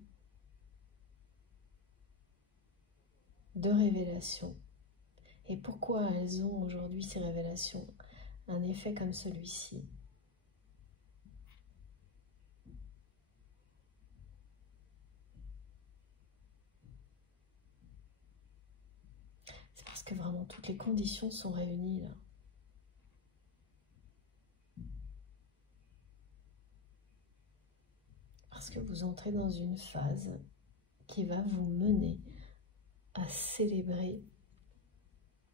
de révélation Et pourquoi elles ont aujourd'hui ces révélations un effet comme celui-ci? C'est parce que vraiment toutes les conditions sont réunies là. Parce que vous entrez dans une phase qui va vous mener à célébrer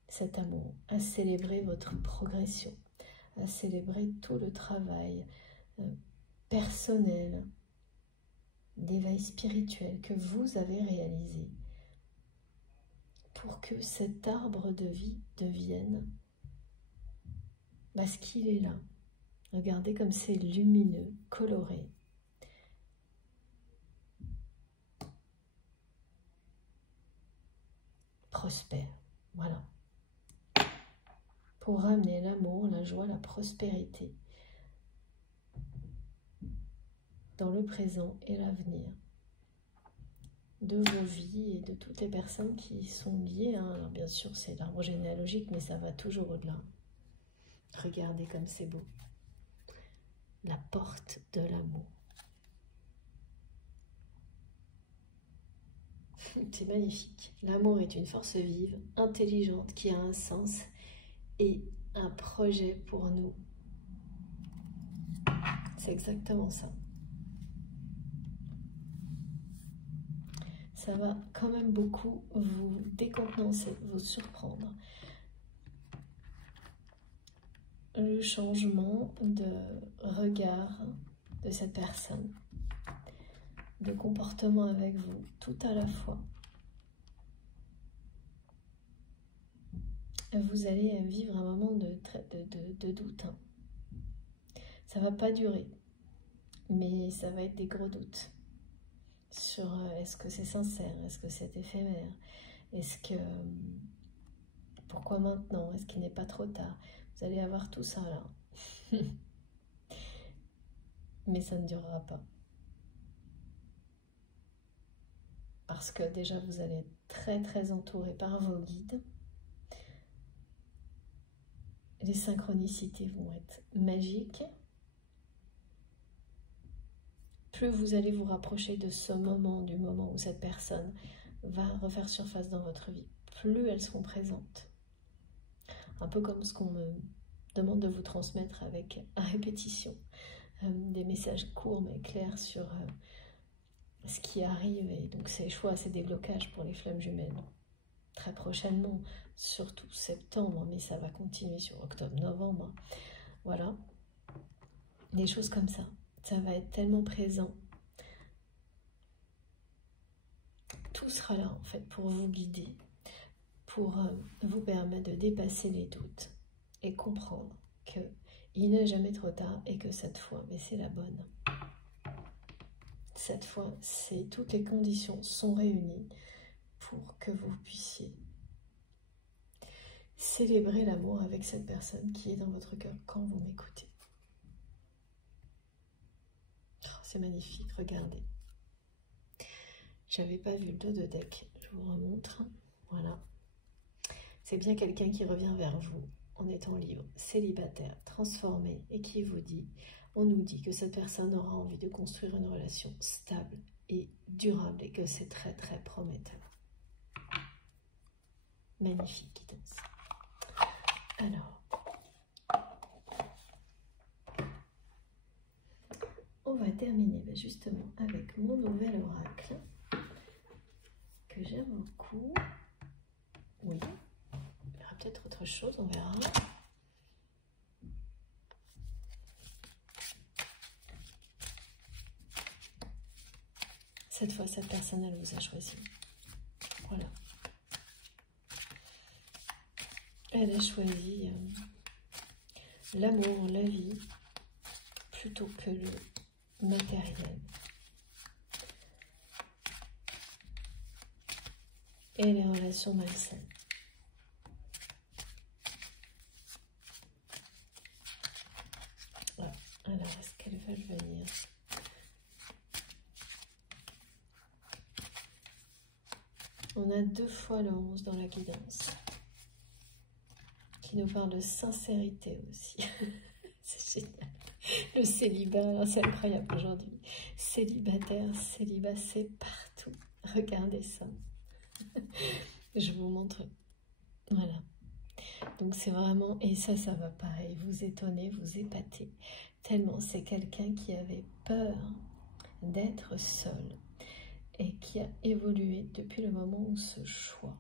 cet amour, à célébrer votre progression, à célébrer tout le travail personnel, d'éveil spirituel que vous avez réalisé pour que cet arbre de vie devienne ce qu'il est là. Regardez comme c'est lumineux, coloré. Prospère, voilà. Pour ramener l'amour, la joie, la prospérité dans le présent et l'avenir de vos vies et de toutes les personnes qui sont liées. Alors bien sûr, c'est l'arbre généalogique, mais ça va toujours au-delà. Regardez comme c'est beau. La porte de l'amour. C'est magnifique. L'amour est une force vive, intelligente, qui a un sens et un projet pour nous. C'est exactement ça. Ça va quand même beaucoup vous décontenancer, vous surprendre. Le changement de regard de cette personne, de comportement avec vous, tout à la fois. Vous allez vivre un moment de doute. Ça va pas durer, mais ça va être des gros doutes sur est-ce que c'est sincère, est-ce que c'est éphémère, est-ce que pourquoi maintenant, est-ce qu'il n'est pas trop tard. Vous allez avoir tout ça là, mais ça ne durera pas. Parce que déjà vous allez être très entouré par vos guides. Les synchronicités vont être magiques. Plus vous allez vous rapprocher de ce moment, du moment où cette personne va refaire surface dans votre vie, plus elles seront présentes. Un peu comme ce qu'on me demande de vous transmettre avec à répétition. Des messages courts mais clairs sur ce qui arrive. Et donc c'est choix, c'est des blocages pour les flammes jumelles. Très prochainement, surtout septembre, mais ça va continuer sur octobre, novembre. Voilà, des choses comme ça. Ça va être tellement présent. Tout sera là en fait pour vous guider, pour vous permettre de dépasser les doutes et comprendre qu'il n'est jamais trop tard et que cette fois, mais c'est la bonne. Cette fois, toutes les conditions sont réunies pour que vous puissiez célébrer l'amour avec cette personne qui est dans votre cœur quand vous m'écoutez. Oh, c'est magnifique, regardez. J'avais pas vu le dos de deck, je vous remontre. Voilà. C'est bien quelqu'un qui revient vers vous en étant libre, célibataire, transformé et qui vous dit, on nous dit que cette personne aura envie de construire une relation stable et durable et que c'est très très prometteur. Magnifique guidance. Alors, on va terminer justement avec mon nouvel oracle que j'aime beaucoup. Oui, il y aura peut-être autre chose, on verra. Cette fois, cette personne, elle vous a choisi. Voilà. Elle a choisi l'amour, la vie, plutôt que le matériel. Et les relations malsaines. Voilà. Alors, est-ce qu'elles veulent venir? On a 2 fois le 11 dans la guidance. qui nous parle de sincérité aussi. C'est génial. Le célibat, c'est incroyable aujourd'hui. Célibataire, célibat, c'est partout. Regardez ça. Je vous montre. Voilà. Donc c'est vraiment, et ça va pareil, vous étonner, vous épater. Tellement c'est quelqu'un qui avait peur d'être seul et qui a évolué depuis le moment où ce choix,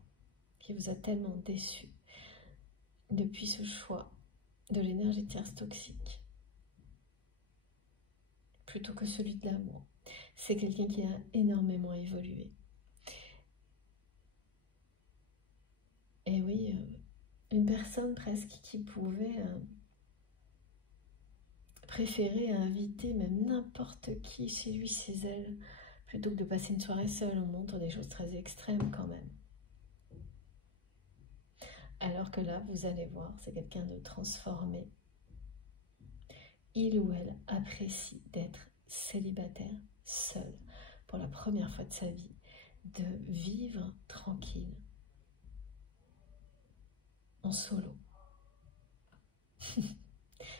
qui vous a tellement déçu, depuis ce choix de l'énergie tierce toxique, plutôt que celui de l'amour. C'est quelqu'un qui a énormément évolué. Et oui, une personne presque qui pouvait préférer inviter même n'importe qui chez lui, chez elle, plutôt que de passer une soirée seule. On montre des choses très extrêmes quand même. Alors que là, vous allez voir, c'est quelqu'un de transformé. Il ou elle apprécie d'être célibataire, seul, pour la première fois de sa vie, de vivre tranquille, en solo.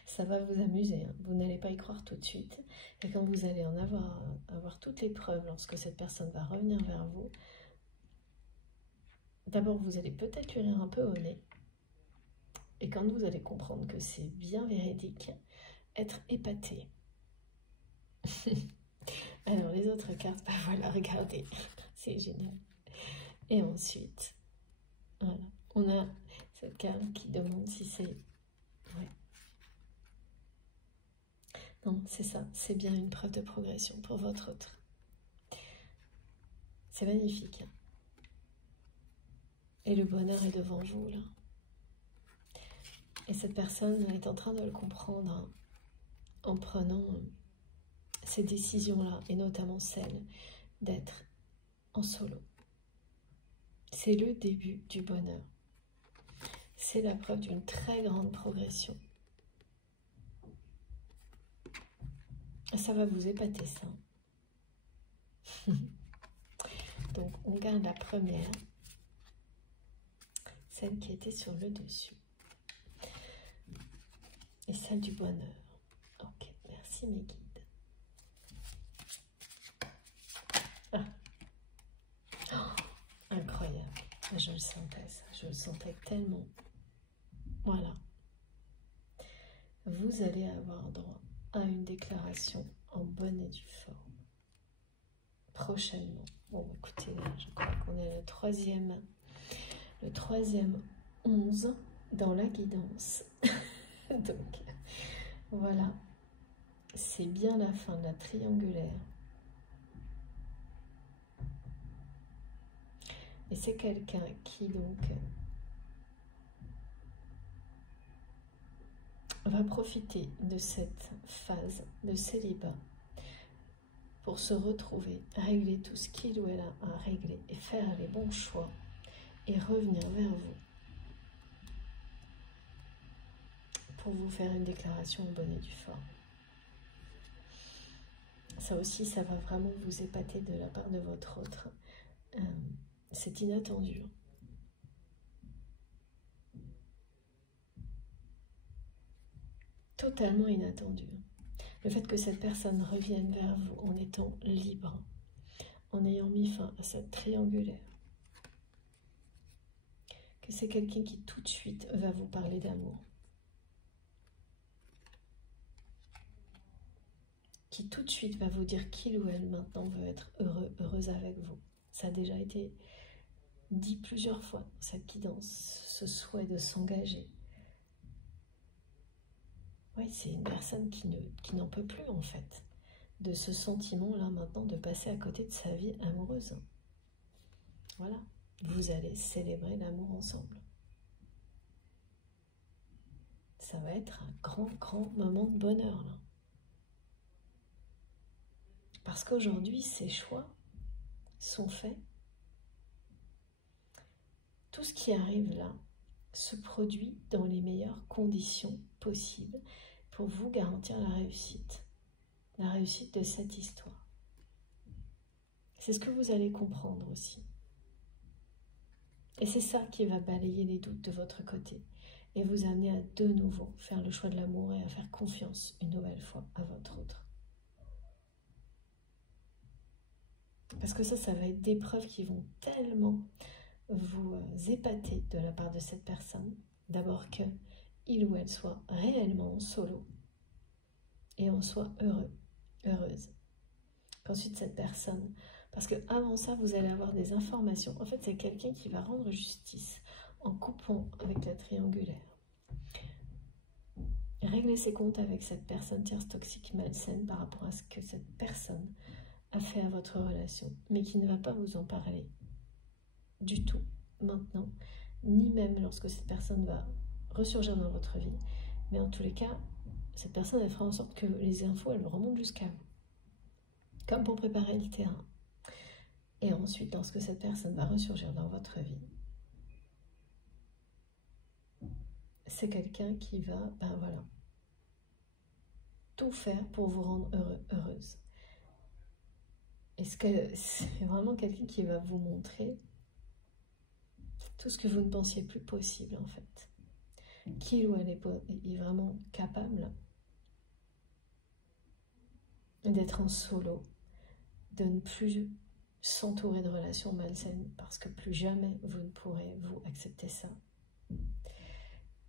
Ça va vous amuser, hein. Vous n'allez pas y croire tout de suite. Et quand vous allez en avoir toutes les preuves, lorsque cette personne va revenir vers vous, d'abord vous allez peut-être lui rire un peu au nez. Et quand vous allez comprendre que c'est bien véridique, être épaté. Alors les autres cartes, bah voilà, regardez, c'est génial. Et ensuite, voilà, on a cette carte qui demande si c'est... Ouais. Non, c'est ça, c'est bien une preuve de progression pour votre autre. C'est magnifique. Hein. Et le bonheur est devant vous, là. Et cette personne est en train de le comprendre hein, en prenant ces décisions-là, et notamment celle d'être en solo. C'est le début du bonheur. C'est la preuve d'une très grande progression. Ça va vous épater, ça. Donc, on garde la première, celle qui était sur le dessus. Et celle du bonheur. Ok, merci mes guides. Ah. Oh, incroyable. Je le sentais, ça. Je le sentais tellement. Voilà. Vous allez avoir droit à une déclaration en bonne et due forme. Prochainement. Bon, écoutez, là, je crois qu'on est le troisième 11 dans la guidance. Donc, voilà. C'est bien la fin de la triangulaire. Et c'est quelqu'un qui, donc, va profiter de cette phase de célibat pour se retrouver, régler tout ce qu'il ou elle a à régler et faire les bons choix et revenir vers vous pour vous faire une déclaration en bonne et due forme. Ça aussi, ça va vraiment vous épater de la part de votre autre. C'est inattendu. Totalement inattendu. Le fait que cette personne revienne vers vous en étant libre, en ayant mis fin à cette triangulaire, que c'est quelqu'un qui tout de suite va vous parler d'amour, qui tout de suite va vous dire qu'il ou elle maintenant veut être heureux, heureuse avec vous. Ça a déjà été dit plusieurs fois, cette guidance, ce souhait de s'engager. Oui, c'est une personne qui n'en peut plus en fait, de ce sentiment-là maintenant de passer à côté de sa vie amoureuse. Voilà, vous allez célébrer l'amour ensemble. Ça va être un grand moment de bonheur là. Parce qu'aujourd'hui, ces choix sont faits. Tout ce qui arrive là se produit dans les meilleures conditions possibles pour vous garantir la réussite de cette histoire. C'est ce que vous allez comprendre aussi. Et c'est ça qui va balayer les doutes de votre côté. et vous amener à de nouveau faire le choix de l'amour et à faire confiance une nouvelle fois à votre autre. Parce que ça va être des preuves qui vont tellement vous épater de la part de cette personne. D'abord que il ou elle soit réellement en solo et en soit heureux, heureuse. Qu'ensuite cette personne, parce que avant ça vous allez avoir des informations. En fait c'est quelqu'un qui va rendre justice en coupant avec la triangulaire. Régler ses comptes avec cette personne tierce toxique malsaine par rapport à ce que cette personne a fait à votre relation, mais qui ne va pas vous en parler du tout maintenant, ni même lorsque cette personne va ressurgir dans votre vie. Mais en tous les cas, cette personne elle fera en sorte que les infos elles remontent jusqu'à vous, comme pour préparer le terrain. Et ensuite, lorsque cette personne va ressurgir dans votre vie, c'est quelqu'un qui va, ben voilà, tout faire pour vous rendre heureux, heureuse. Est-ce que c'est vraiment quelqu'un qui va vous montrer tout ce que vous ne pensiez plus possible en fait, qu'il ou elle est vraiment capable d'être en solo, de ne plus s'entourer de relations malsaines parce que plus jamais vous ne pourrez vous accepter ça.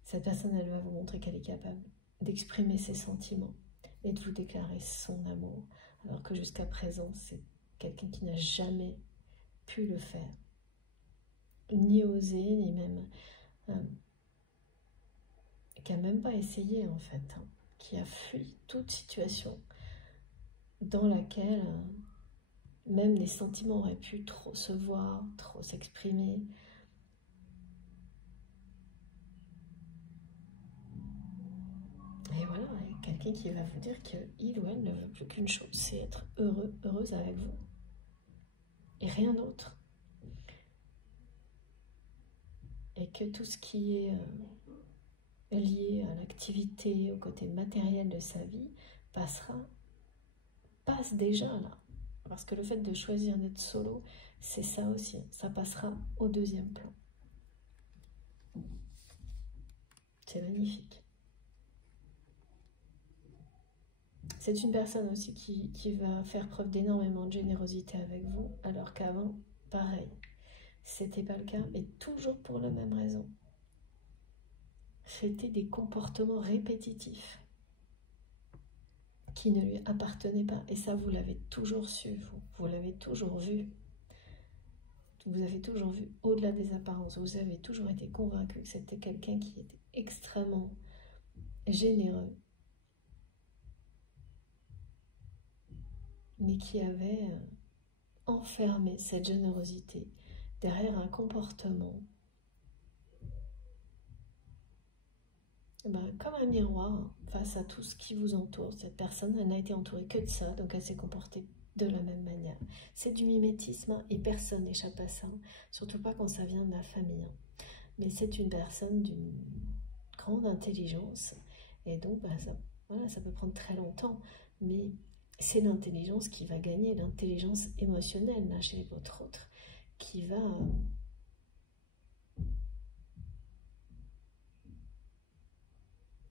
Cette personne elle va vous montrer qu'elle est capable d'exprimer ses sentiments et de vous déclarer son amour, alors que jusqu'à présent c'est quelqu'un qui n'a jamais pu le faire, ni osé, ni même qui n'a même pas essayé en fait, hein, qui a fui toute situation dans laquelle même les sentiments auraient pu trop se voir, trop s'exprimer. Et voilà, il y a quelqu'un qui va vous dire qu'il ou elle ne veut plus qu'une chose, c'est être heureux, heureuse avec vous. Et rien d'autre. Et que tout ce qui est lié à l'activité, au côté matériel de sa vie, passe déjà là. Parce que le fait de choisir d'être solo, c'est ça aussi. Ça passera au deuxième plan. C'est magnifique. C'est une personne aussi qui va faire preuve d'énormément de générosité avec vous, alors qu'avant, pareil. C'était pas le cas, et toujours pour la même raison. C'était des comportements répétitifs qui ne lui appartenaient pas. Et ça, vous l'avez toujours su, vous l'avez toujours vu. Vous avez toujours vu au-delà des apparences. Vous avez toujours été convaincu que c'était quelqu'un qui était extrêmement généreux, mais qui avait enfermé cette générosité derrière un comportement comme un miroir face à tout ce qui vous entoure. Cette personne, elle n'a été entourée que de ça, donc elle s'est comportée de la même manière. C'est du mimétisme, hein, et personne n'échappe à ça, surtout pas quand ça vient de la famille. Hein. Mais c'est une personne d'une grande intelligence, et donc voilà, ça peut prendre très longtemps, mais c'est l'intelligence qui va gagner, l'intelligence émotionnelle là, chez votre autre, qui va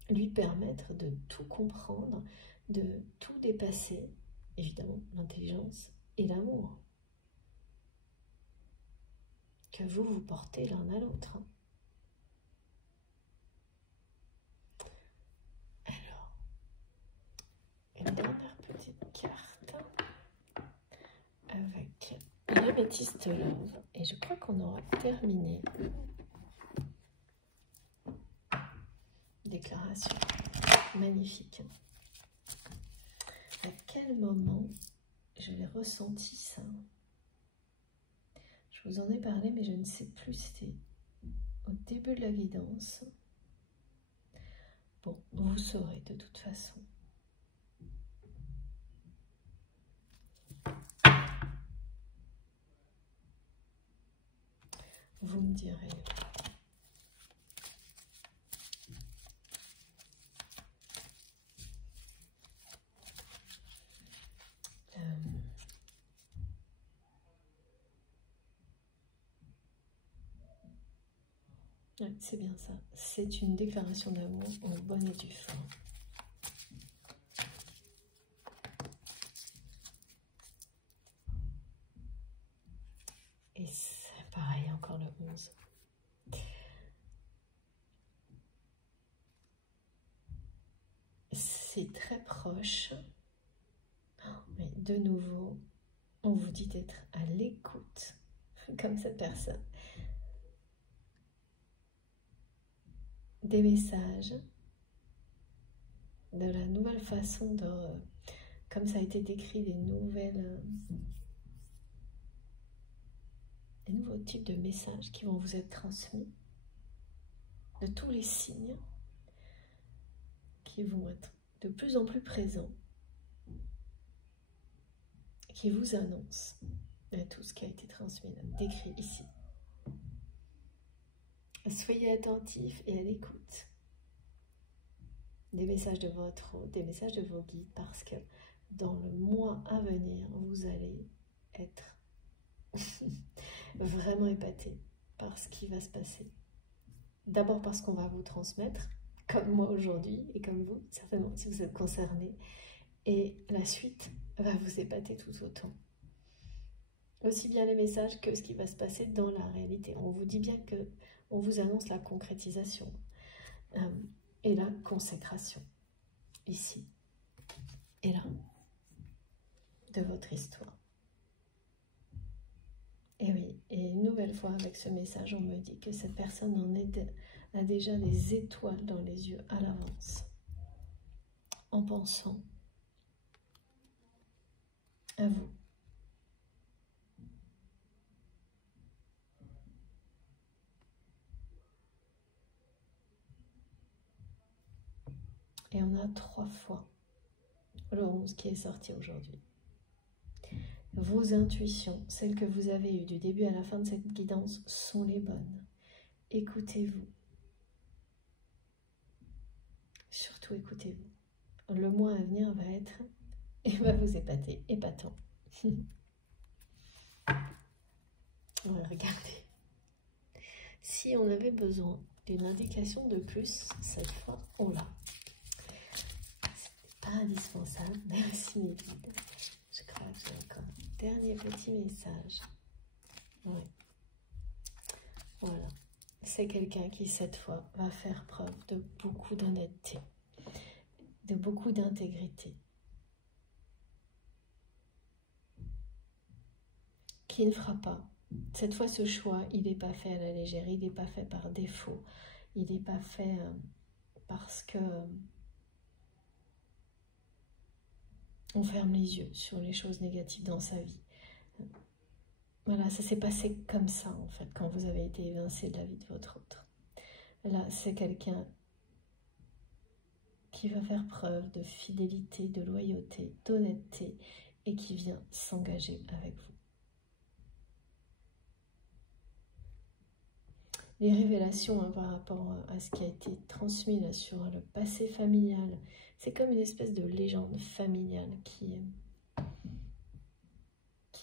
lui permettre de tout comprendre, de tout dépasser, évidemment, l'intelligence et l'amour que vous portez l'un à l'autre. Alors, une dernière petite carte avec l'améthyste love, et je crois qu'on aura terminé. Déclaration magnifique. À quel moment je l'ai ressenti ça? Je vous en ai parlé, mais je ne sais plus, c'était au début de la guidance. Bon, vous saurez de toute façon. Vous me direz. Ouais, c'est bien ça. C'est une déclaration d'amour en bonne et due forme. Et c'est pareil, encore le 11. C'est très proche. Mais de nouveau, on vous dit d'être à l'écoute, comme cette personne. Des messages, de la nouvelle façon de... comme ça a été décrit, des nouveaux types de messages qui vont vous être transmis, de tous les signes qui vont être de plus en plus présents, qui vous annoncent tout ce qui a été transmis, décrit ici. Soyez attentifs et à l'écoute des messages de votre hôte, des messages de vos guides, parce que dans le mois à venir, vous allez être vraiment épaté par ce qui va se passer. D'abord parce qu'on va vous transmettre, comme moi aujourd'hui, et comme vous, certainement, si vous êtes concerné, et la suite va vous épater tout autant. Aussi bien les messages que ce qui va se passer dans la réalité. On vous dit bien que on vous annonce la concrétisation et la consécration, ici et là, de votre histoire. Et oui, et une nouvelle fois avec ce message, on me dit que cette personne a déjà des étoiles dans les yeux à l'avance, en pensant à vous. Et on a 3 fois le 11 qui est sorti aujourd'hui. Vos intuitions, celles que vous avez eues du début à la fin de cette guidance, sont les bonnes. Écoutez-vous. Surtout écoutez-vous. Le mois à venir va être et va vous épater, épatant. On va regarder. Si on avait besoin d'une indication de plus, cette fois, on l'a. C'était pas indispensable, merci mes guides. Je crois que j'ai encore un dernier petit message. Ouais. Voilà. C'est quelqu'un qui, cette fois, va faire preuve de beaucoup d'honnêteté, de beaucoup d'intégrité, qui ne fera pas. Cette fois, ce choix, il n'est pas fait à la légère, il n'est pas fait par défaut, il n'est pas fait parce que on ferme les yeux sur les choses négatives dans sa vie. Voilà, ça s'est passé comme ça, en fait, quand vous avez été évincé de la vie de votre autre. Là, c'est quelqu'un qui va faire preuve de fidélité, de loyauté, d'honnêteté et qui vient s'engager avec vous. Les révélations par rapport à ce qui a été transmis là sur le passé familial, c'est comme une espèce de légende familiale qui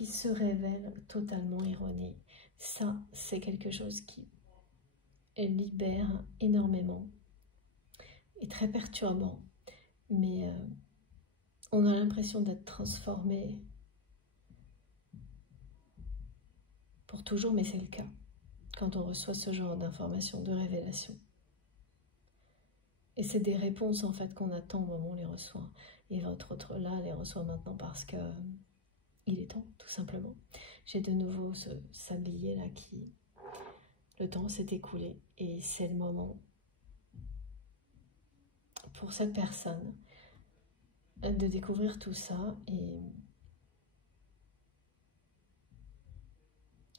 se révèle totalement erronée. Ça, c'est quelque chose qui libère énormément et très perturbant, mais on a l'impression d'être transformé pour toujours, mais c'est le cas quand on reçoit ce genre d'informations, de révélations. Et c'est des réponses en fait qu'on attend au moment où on les reçoit. Et votre autre là les reçoit maintenant parce que il est temps, tout simplement. J'ai de nouveau ce sablier là qui... Le temps s'est écoulé et c'est le moment pour cette personne de découvrir tout ça et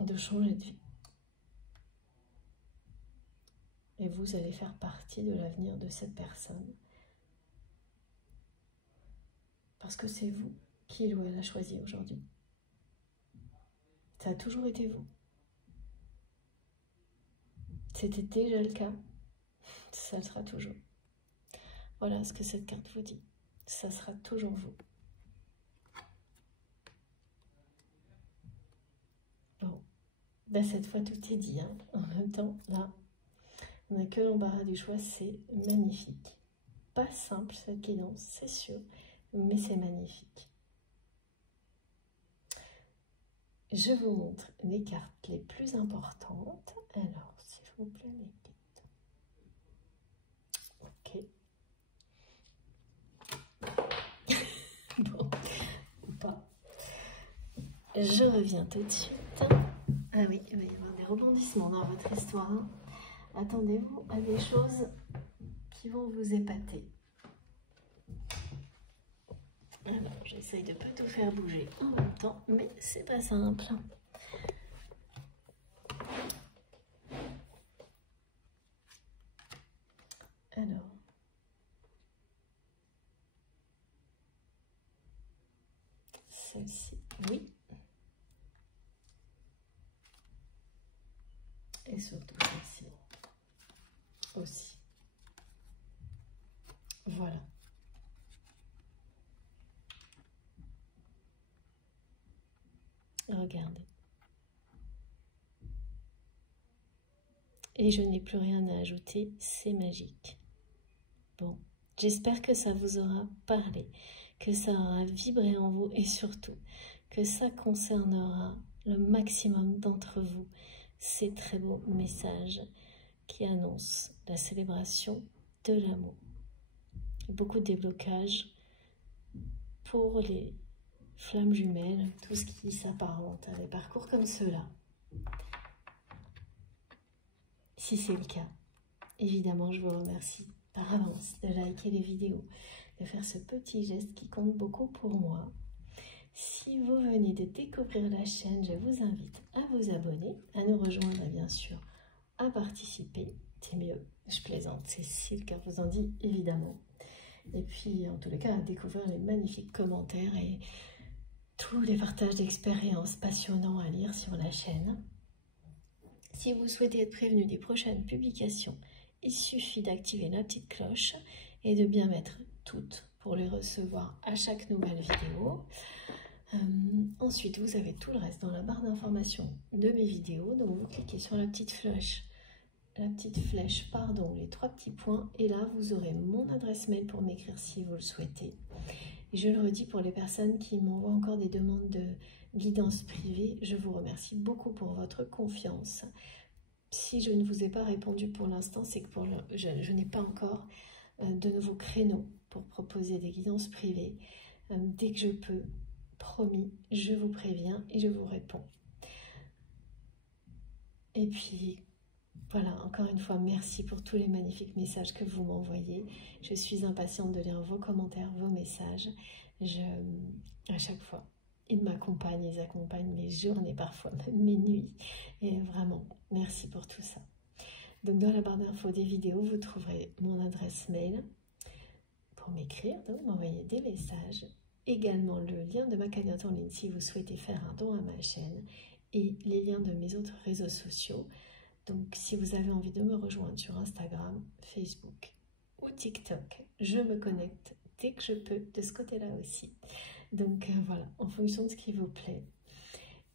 de changer de vie. Et vous allez faire partie de l'avenir de cette personne. Parce que c'est vous qui il ou elle a choisi aujourd'hui. Ça a toujours été vous. C'était déjà le cas. Ça le sera toujours. Voilà ce que cette carte vous dit. Ça sera toujours vous. Bon. Ben cette fois, tout est dit. Hein. En même temps, là, On n'a que l'embarras du choix, c'est magnifique. Pas simple cette guidance, c'est sûr, mais c'est magnifique. Je vous montre les cartes les plus importantes. Alors, s'il vous plaît, les guides. Ok. Bon, ou pas. Je reviens tout de suite. Ah oui, il va y avoir des rebondissements dans votre histoire. Hein. Attendez-vous à des choses qui vont vous épater. Alors, j'essaye de pas tout faire bouger en même temps, mais c'est pas simple. Alors, celle-ci, oui. Et surtout celle-ci aussi. Voilà. Regardez. Et je n'ai plus rien à ajouter, c'est magique. Bon, j'espère que ça vous aura parlé, que ça aura vibré en vous et surtout que ça concernera le maximum d'entre vous. Ces très beaux messages qui annoncent la célébration de l'amour. Beaucoup de déblocages pour les flammes jumelles, tout ce qui s'apparente à des parcours comme ceux-là. Si c'est le cas, évidemment, je vous remercie par avance de liker les vidéos, de faire ce petit geste qui compte beaucoup pour moi. Si vous venez de découvrir la chaîne, je vous invite à vous abonner, à nous rejoindre et bien sûr à participer. C'est mieux, je plaisante, c'est si le cœur vous en dit, évidemment. Et puis, en tous les cas, à découvrir les magnifiques commentaires et tous les partages d'expériences passionnants à lire sur la chaîne. Si vous souhaitez être prévenu des prochaines publications, il suffit d'activer la petite cloche et de bien mettre toutes pour les recevoir à chaque nouvelle vidéo. Ensuite, vous avez tout le reste dans la barre d'information de mes vidéos. Donc, vous cliquez sur la petite flèche, les trois petits points. Et là, vous aurez mon adresse mail pour m'écrire si vous le souhaitez. Et je le redis pour les personnes qui m'envoient encore des demandes de guidance privée, je vous remercie beaucoup pour votre confiance. Si je ne vous ai pas répondu pour l'instant, c'est que je n'ai pas encore de nouveaux créneaux pour proposer des guidances privées. Dès que je peux, promis, je vous préviens et je vous réponds. Et puis, voilà, encore une fois, merci pour tous les magnifiques messages que vous m'envoyez. Je suis impatiente de lire vos commentaires, vos messages. À chaque fois, ils m'accompagnent, ils accompagnent mes journées, parfois même mes nuits. Et vraiment, merci pour tout ça. Donc, dans la barre d'infos des vidéos, vous trouverez mon adresse mail pour m'écrire, donc m'envoyer des messages. Également le lien de ma cagnotte en ligne si vous souhaitez faire un don à ma chaîne et les liens de mes autres réseaux sociaux. Donc si vous avez envie de me rejoindre sur Instagram, Facebook ou TikTok, je me connecte dès que je peux de ce côté-là aussi. Donc voilà, en fonction de ce qui vous plaît.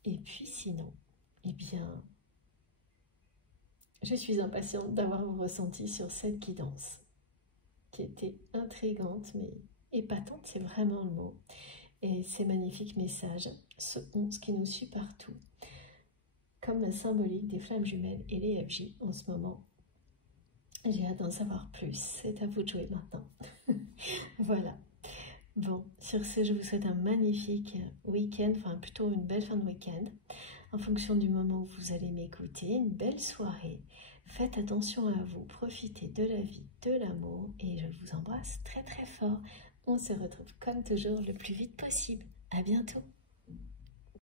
Et puis sinon, eh bien, je suis impatiente d'avoir vos ressentis sur cette guidance qui était intrigante mais épatante, c'est vraiment le mot. Et ces magnifiques messages, ce 11 qui nous suit partout, comme la symbolique des flammes jumelles et les FJ en ce moment. J'ai hâte d'en savoir plus, c'est à vous de jouer maintenant. Voilà. Bon, sur ce, je vous souhaite un magnifique week-end, enfin plutôt une belle fin de week-end, en fonction du moment où vous allez m'écouter, une belle soirée. Faites attention à vous, profitez de la vie, de l'amour, et je vous embrasse très très fort. On se retrouve comme toujours le plus vite possible. À bientôt.